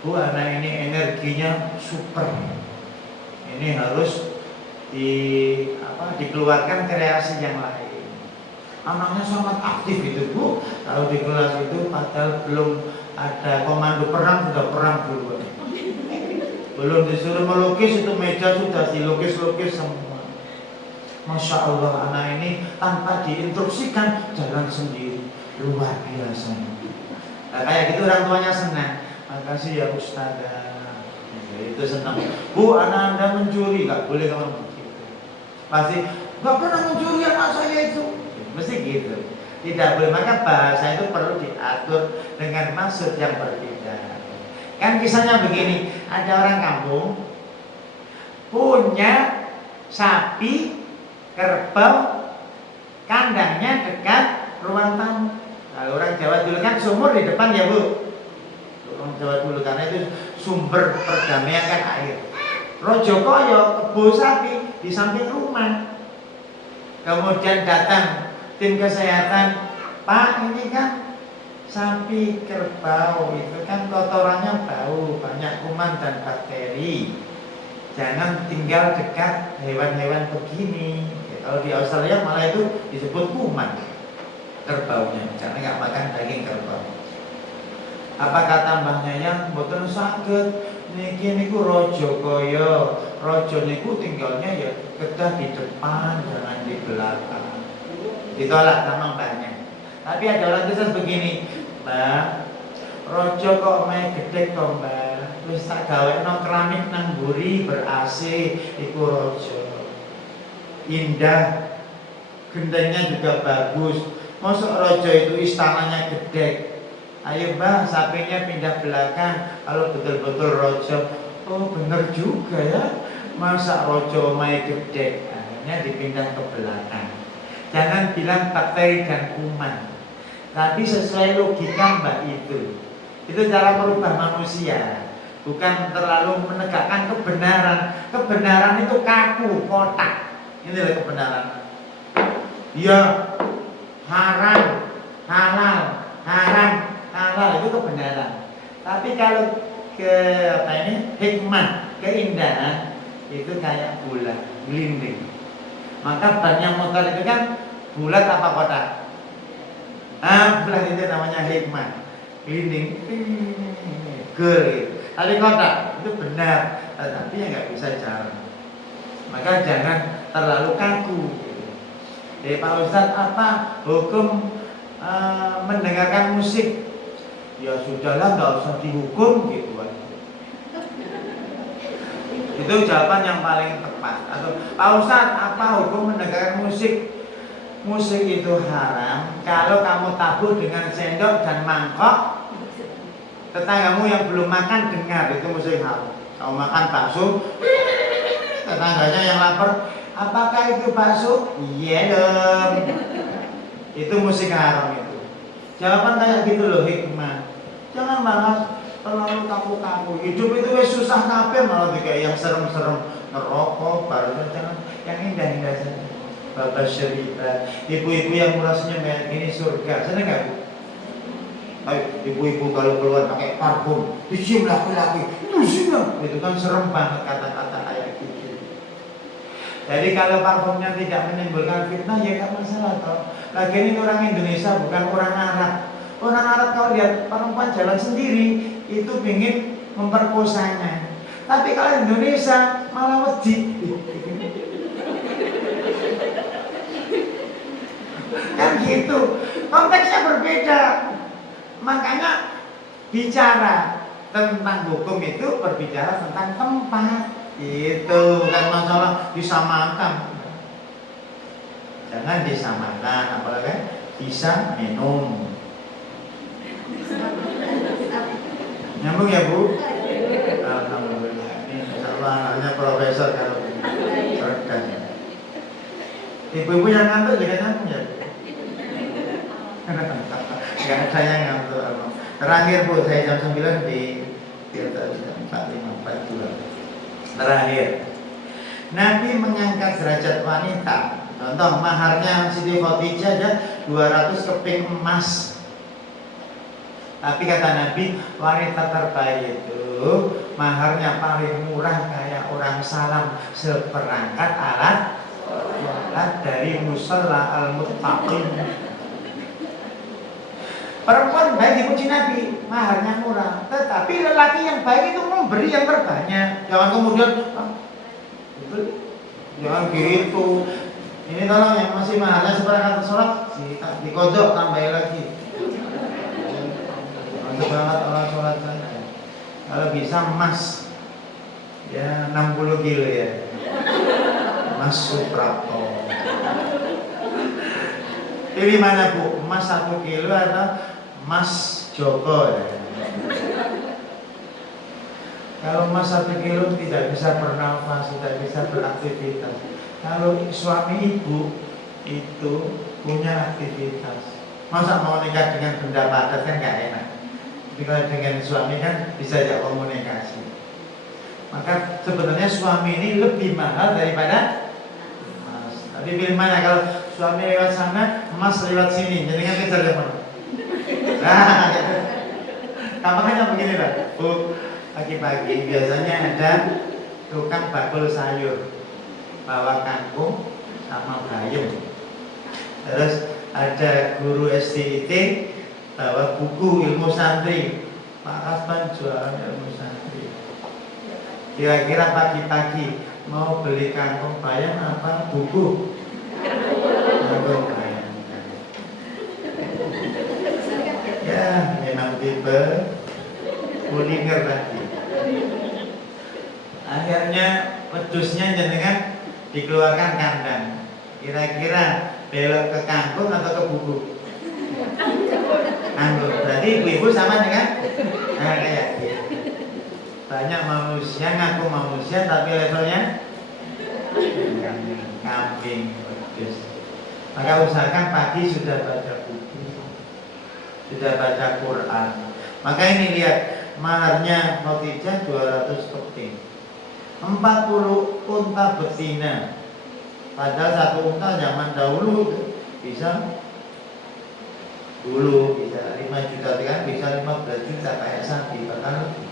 Bu anak ini energinya super, ini harus dikeluarkan kreasi yang lain. Anaknya sangat aktif itu Bu, kalau di kelas itu padahal belum ada komando perang, sudah perang duluan. Belum disuruh melukis itu meja sudah dilukis-lukis semua. Masya Allah, anak ini tanpa diinstruksikan jalan sendiri, luar biasa. Nah, kayak gitu orang tuanya senang. Makasih ya Ustazah. Itu senang. Bu, anak Anda mencuri, nggak boleh kamu begitu. Pasti nggak pernah mencuri anak saya itu. Mesti gitu. Tidak boleh. Maka bahasa itu perlu diatur dengan maksud yang berbeda. Kan kisahnya begini, ada orang kampung punya sapi, kerbau, kandangnya dekat ruang tamu. Kalau orang Jawa dulu kan sumur di depan ya Bu. Orang Jawa dulu karena itu sumber perdamaian kan air. Rojo koyo kebo sapi di samping rumah. Kemudian datang tim kesehatan, Pak ini kan sapi kerbau itu kan kotorannya bau, banyak kuman dan bakteri. Jangan tinggal dekat hewan-hewan begini. Kalau di Australia malah itu disebut kuman kerbaunya, karena nggak makan daging kerbau. Apa kata mbahnya yang boten saged niki niku rojo koyo, rojo niku tinggalnya ya kedah di depan, jangan di belakang. Ditolak sama mbahnya. Tapi ada orang kisah begini, Mbak, rojo kok main gede kok Mbak, wis tak gawekno keramik nang mburi ber-AC iku rojo. Indah, gendengnya juga bagus. Masuk rojo itu istananya gede. Ayo Mbak, sapinya pindah belakang. Kalau betul-betul rojo, oh bener juga ya. Masa rojo main gede, akhirnya dipindah ke belakang. Jangan bilang bakteri dan kuman, tapi sesuai logika Mbak itu. Itu cara merubah manusia, bukan terlalu menegakkan kebenaran. Kebenaran itu kaku, kotak. Ini adalah kebenaran. Ya, haram, halal, haram, halal itu kebenaran. Tapi kalau hikmah, keindahan itu kayak bola, gelinding. Maka banyak motor itu kan bulat apa kotak? Bulat itu namanya hikmah, gelinding, gitu. Tapi kotak itu benar, tapi ya nggak bisa jalan. Maka jangan terlalu kaku. Pak Ustadz, apa hukum mendengarkan musik? Ya sudahlah, nggak usah dihukum gitu aja. Itu jawaban yang paling tepat. Atau Pak Ustadz, apa hukum mendengarkan musik? Musik itu haram kalau kamu tabuh dengan sendok dan mangkok. Tetanggamu yang belum makan dengar, itu musik haram. Kamu makan bakso, tetangganya yang lapar, apakah itu bakso? Iya dong. Itu musik haram itu. Jawaban kayak gitu loh, hikmah. Jangan bahas terlalu kaku-kaku. Hidup itu susah kabeh malah kayak yang serem-serem, ngerokok, baru jangan yang indah-indah saja. Bapak cerita, ibu-ibu yang merasanya kayak ini surga, seneng nggak Bu? Ayo, ibu-ibu kalau keluar pakai parfum, dicium laki-laki, itu zina. Itu kan serem banget kata-kata kayak gitu. Jadi kalau parfumnya tidak menimbulkan fitnah ya nggak masalah toh. Lagian ini orang Indonesia bukan orang Arab. Orang Arab kalau lihat perempuan jalan sendiri itu ingin memperkosanya. Tapi kalau Indonesia malah wedi. Kan gitu. Konteksnya berbeda. Makanya bicara tentang hukum itu berbicara tentang tempat. Itu kan masalah disamakan. Jangan disamakan, apalagi bisa minum. Nyambung ya Bu? Alhamdulillah. Ini insyaallah anaknya profesor kalau cerdas. Ibu-ibu yang ngantuk juga nyambung ya Bu? Gak ada yang ngantuk. Terakhir Bu, saya jam 9 di Kita 4, 5, 4, 2. Terakhir, Nabi mengangkat derajat wanita. Contoh, maharnya Siti Khadijah ada 200 keping emas. Tapi kata Nabi, wanita terbaik itu maharnya paling murah kayak orang salam, seperangkat alat sholat dari musalla al-muttaqin. Perempuan baik dipuji Nabi, maharnya murah. Tetapi lelaki yang baik itu memberi yang terbanyak. Jangan kemudian jangan gitu. Ini tolong yang masih mahalnya seperangkat sholat dikodok tambahin lagi. Seperangkat alat sholat saja. Kalau bisa emas ya 60 kilo ya. Emas Suprapto. Pilih mana Bu? Emas 1 kilo atau emas Joko ya? Kalau emas 1 kilo tidak bisa bernafas, tidak bisa beraktivitas. Kalau suami ibu itu punya aktivitas, masa mau nikah dengan benda padat kan gak enak. Tapi kalau dengan suami kan bisa ajak komunikasi. Maka sebenarnya suami ini lebih mahal daripada emas. Tapi pilih mana? Kalau suami lewat sana, emas lewat sini, jadi kan kejar yang mana? Nah, gampangnya begini lah. Bu, pagi-pagi biasanya ada tukang bakul sayur, bawa kangkung sama bayam. Terus ada guru STIT bawa buku ilmu santri. Pak Kasban jualan ilmu santri. Kira-kira pagi-pagi mau beli kangkung bayam apa buku? Kangkung bayam. Ya, memang tipe kuliner tadi. Akhirnya pedusnya jenengan dikeluarkan kandang. Kira-kira belok ke kangkung atau ke buku? Kangkung. Berarti ibu-ibu sama dengan kayak gitu. Banyak manusia ngaku manusia tapi levelnya kambing pedus. Maka usahakan pagi sudah baca buku, sudah baca Quran. Maka ini lihat maharnya Khadijah 200 keping, 40 unta betina. Padahal satu unta zaman dahulu bisa 5 juta kan, bisa 15 juta kayak sapi, bahkan lebih.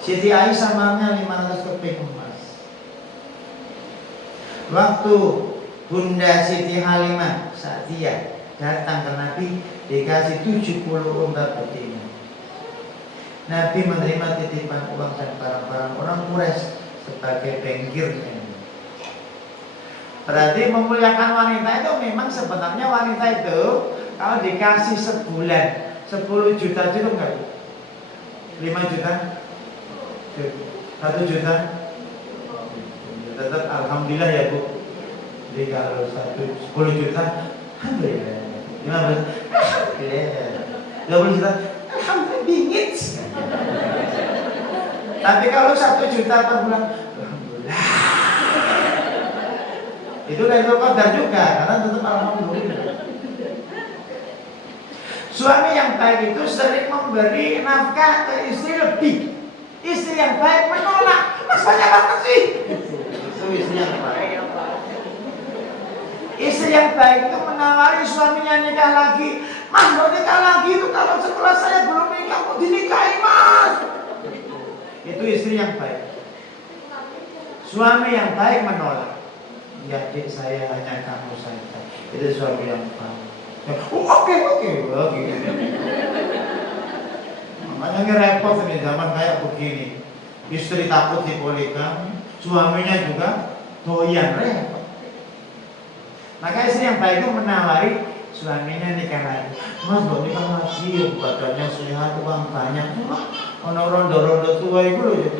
Siti Aisyah maharnya 500 keping emas. Waktu Bunda Siti Halimah Sa'diyah datang ke Nabi dikasih 70 unta betina. Nabi menerima titipan uang dan barang-barang orang Quraisy sebagai bengkirnya. Berarti memuliakan wanita itu memang sebenarnya wanita itu kalau dikasih sebulan 10 juta cukup nggak Bu? 5 juta? 1 juta? Tetap alhamdulillah ya Bu. Jadi kalau 10 juta, alhamdulillah. 15, alhamdulillah. 20 juta, alhamdulillah bingit. Tapi kalau 1 juta per bulan, alhamdulillah. Itu Lailatul Qadar juga, karena tetap alhamdulillah. Suami yang baik itu sering memberi nafkah ke istri lebih. Istri yang baik menolak, mas banyak banget sih. Itu istri yang baik. Istri yang baik itu menawari suaminya nikah lagi. Mas mau nikah lagi itu kalau setelah saya belum nikah mau dinikahi mas. Itu istri yang baik. Suami yang baik menolak. Ya adik saya hanya kamu saja. Itu suami yang baik. Oke. Makanya repot ini zaman kayak begini. Istri takut dipoligami, suaminya juga doyan, repot. Maka istri yang baik itu menawari suaminya nikah lagi. Mas mau nikah lagi, badannya sehat, uang banyak. Ono rondo-rondo tua itu loh ya.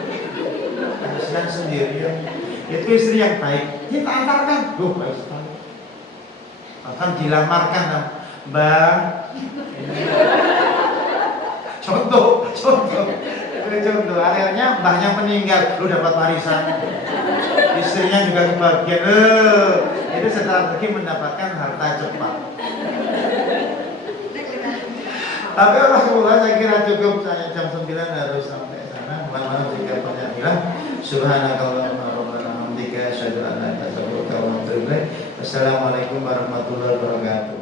Kasihan sendirian. Itu istri yang baik. Kita antarkan. Loh, baik sekali. Bahkan dilamarkan, Mbak. Contoh. Akhirnya mbahnya meninggal, lu dapat warisan. Istrinya juga kebagian. Itu strategi mendapatkan harta cepat. Tapi Rasulullah saya kira cukup, saya jam 9 harus sampai. Mohon maaf jika banyak hilang. Subhanakallahumma rabbana hamdika asyhadu an la ilaha illa anta astaghfiruka wa atubu ilaik. Wassalamualaikum warahmatullahi wabarakatuh.